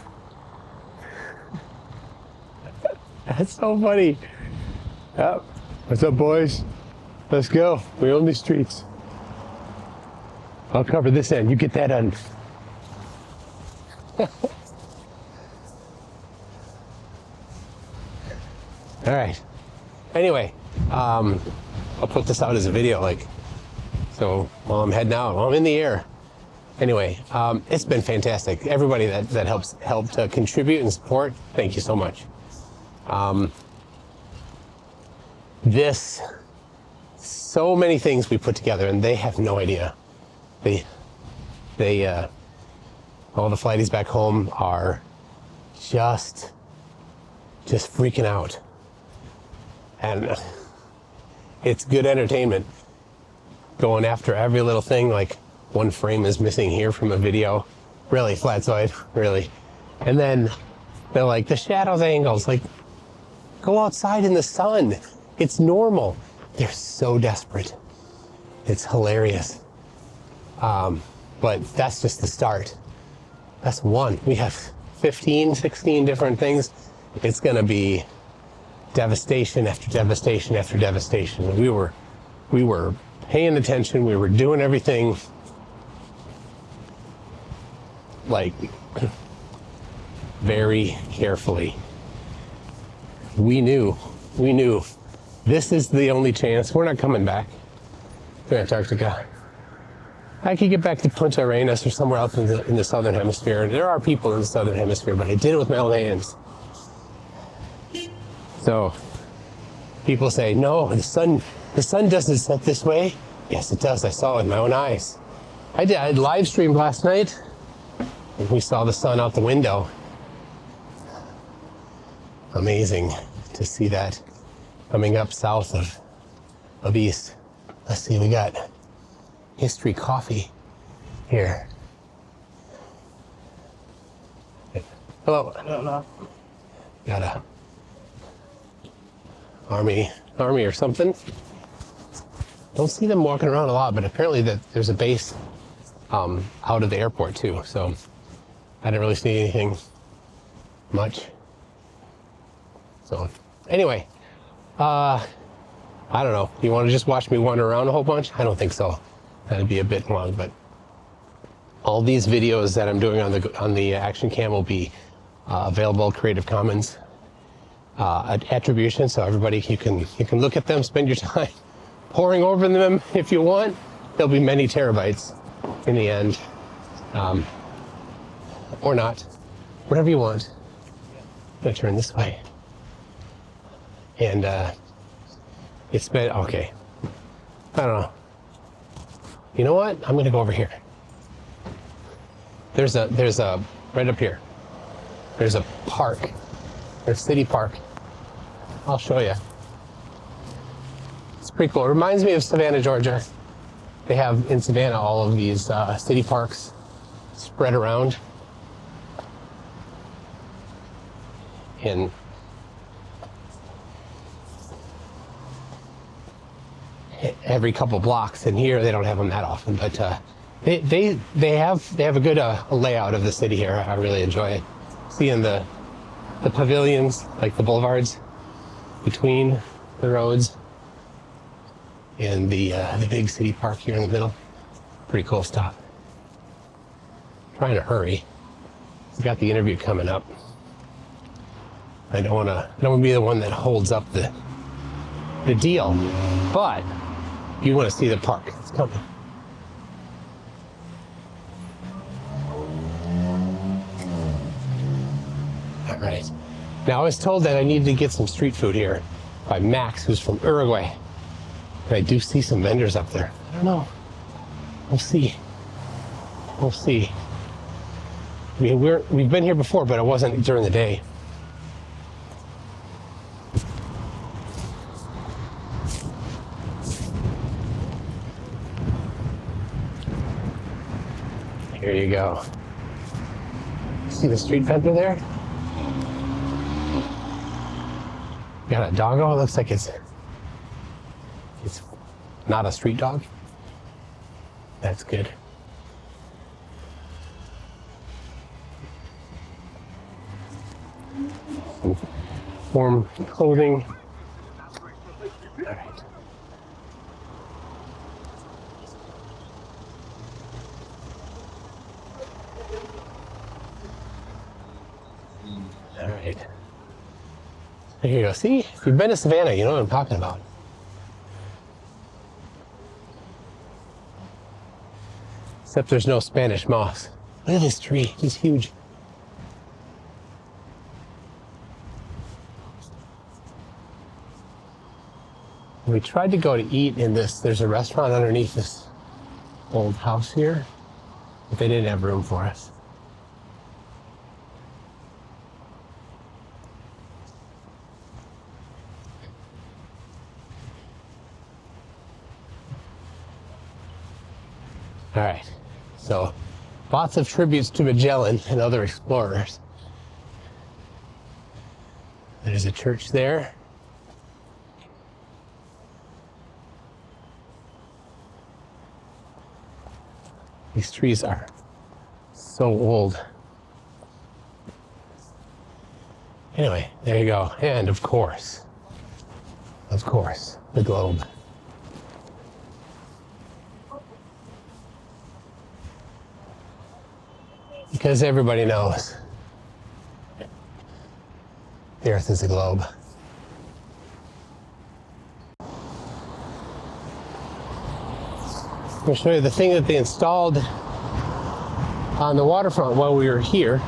That's so funny. Yep. What's up, boys? Let's go. We own these streets. I'll cover this end. You get that end. All right. Anyway, I'll put this out as a video, so while I'm heading out, while I'm in the air. Anyway, it's been fantastic. Everybody that helped contribute and support, thank you so much. So many things we put together, and they have no idea. All the flighties back home are just freaking out. And it's good entertainment. Going after every little thing, like one frame is missing here from a video. Really, flat side, really. And then they're like, the shadows angles, go outside in the sun. It's normal. They're so desperate. It's hilarious. But that's just the start. That's one. We have 15, 16 different things. It's gonna be devastation after devastation after devastation. We were paying attention. We were doing everything like very carefully. We knew this is the only chance. We're not coming back to Antarctica. I could get back to Punta Arenas or somewhere else in the southern hemisphere. There are people in the southern hemisphere, but I did it with my own hands. So people say, no, the sun doesn't set this way. Yes, it does. I saw it with my own eyes. I live streamed last night, and we saw the sun out the window. Amazing to see that coming up south of east. Let's see, we got History Coffee here. Hello. Hello. Got a army or something. Don't see them walking around a lot, but apparently there's a base out of the airport too. So I didn't really see anything much. So anyway, I don't know. You want to just watch me wander around a whole bunch? I don't think so. That'd be a bit long, but all these videos that I'm doing on the action cam will be available Creative Commons attribution, so everybody you can look at them, spend your time poring over them if you want. There'll be many terabytes in the end, or not, whatever you want. I'm gonna turn this way, and it's been okay. I don't know. You know what? I'm gonna go over here. There's a right up here. There's a park. There's City Park. I'll show you. It's pretty cool. It reminds me of Savannah, Georgia. They have in Savannah all of these city parks spread around. And every couple blocks, and here they don't have them that often, but they have a good layout of the city here. I really enjoy it. Seeing the pavilions, like the boulevards between the roads, and the big city park here in the middle. Pretty cool stuff. Trying to hurry. We've got the interview coming up. I don't want to be the one that holds up the deal, but you want to see the park. It's coming. All right. Now I was told that I needed to get some street food here by Max, who's from Uruguay. And I do see some vendors up there. I don't know. We'll see. We'll see. I mean, we've been here before, but it wasn't during the day. Here you go. See the street vendor there? Got a doggo. It looks like it's not a street dog. That's good. Some warm clothing. All right. All right. There you go. See, if you've been to Savannah, you know what I'm talking about. Except there's no Spanish moss. Look at this tree. It's huge. We tried to go to eat in this. There's a restaurant underneath this old house here, but they didn't have room for us. All right, so lots of tributes to Magellan and other explorers. There's a church there. These trees are so old. Anyway, there you go. And of course, the globe. Because everybody knows the Earth is a globe. I'm going to show you the thing that they installed on the waterfront while we were here.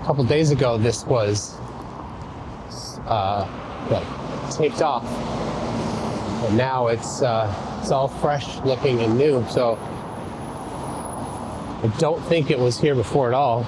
A couple days ago, this was taped off, and now it's all fresh looking and new. So I don't think it was here before at all.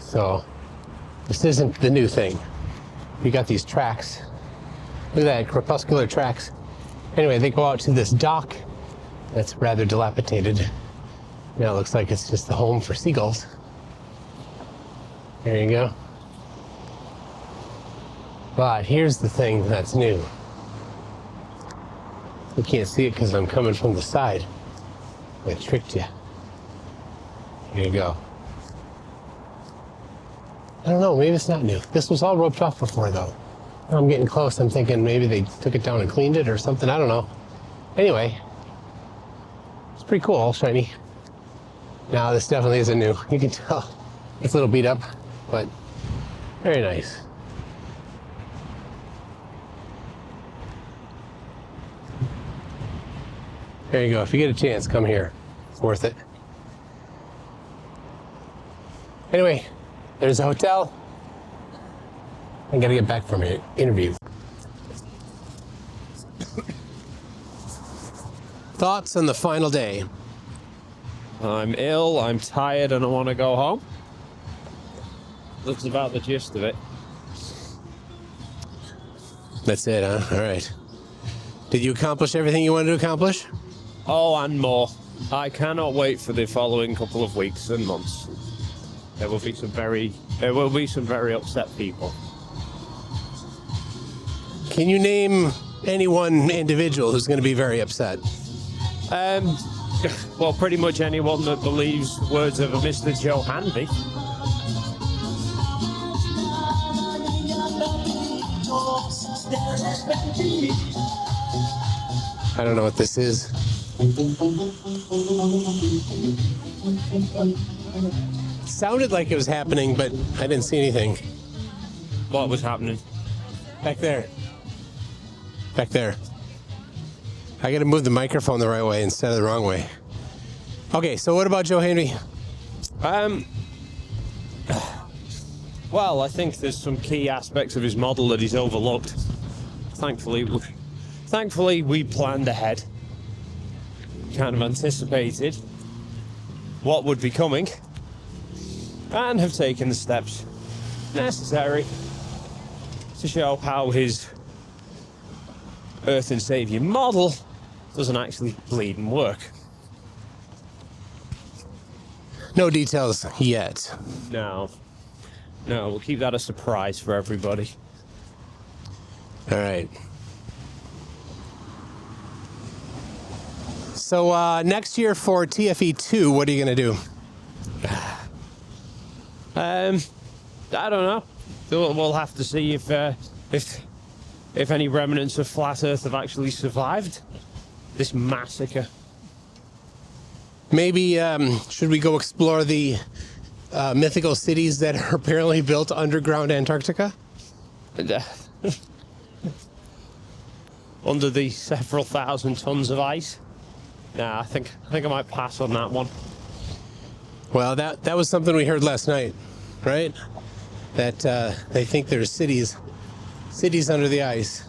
So this isn't the new thing. You got these tracks. Look at that, crepuscular tracks. Anyway, they go out to this dock that's rather dilapidated. Now it looks like it's just the home for seagulls. There you go. But here's the thing that's new. You can't see it because I'm coming from the side. I tricked you. Here you go. I don't know, maybe it's not new. This was all roped off before though. Now I'm getting close, I'm thinking maybe they took it down and cleaned it or something, I don't know. Anyway, it's pretty cool, all shiny. Now this definitely isn't new. You can tell it's a little beat up, but very nice. There you go, if you get a chance, come here. It's worth it. Anyway, there's a hotel. I gotta get back from your interview. Thoughts on the final day? I'm ill, I'm tired, and I want to go home. That's about the gist of it. That's it, huh? All right. Did you accomplish everything you wanted to accomplish? Oh, and more. I cannot wait for the following couple of weeks and months. There will be some very upset people. Can you name any one individual who's going to be very upset? Well, pretty much anyone that believes words of a Mr. Joe Handy. I don't know what this is. Sounded like it was happening, but I didn't see anything. What was happening? Back there. Back there. I gotta move the microphone the right way instead of the wrong way. Okay, so what about Joe Henry? Well, I think there's some key aspects of his model that he's overlooked. Thankfully, we planned ahead. Kind of anticipated what would be coming and have taken the steps necessary to show how his Earth and Savior model doesn't actually bleed and work. No details yet. No, we'll keep that a surprise for everybody. All right. So next year for TFE 2, what are you going to do? I don't know. We'll have to see if any remnants of flat Earth have actually survived this massacre. Maybe should we go explore the mythical cities that are apparently built underground Antarctica? Under the several thousand tons of ice? Nah, I think I might pass on that one. Well, that was something we heard last night, right? That they think there's cities under the ice.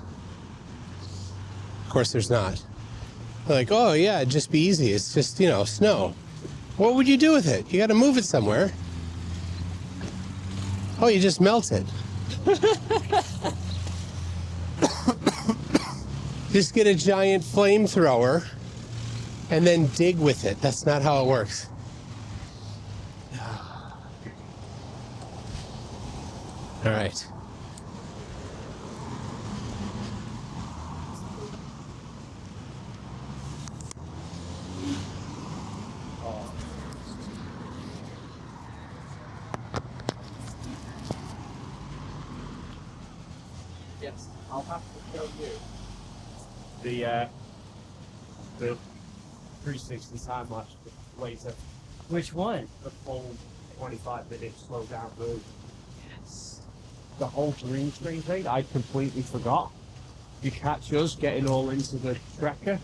Of course, there's not. They're like, oh yeah, it'd just be easy. It's just, snow. What would you do with it? You got to move it somewhere. Oh, you just melt it. Just get a giant flamethrower and then dig with it. That's not how it works. All right. Yes. I'll have to show you the 360 time lapse later. Which one? The full 25-minute slow down move. Yes. The whole green screen thing, I completely forgot. You catch us getting all into the tracker.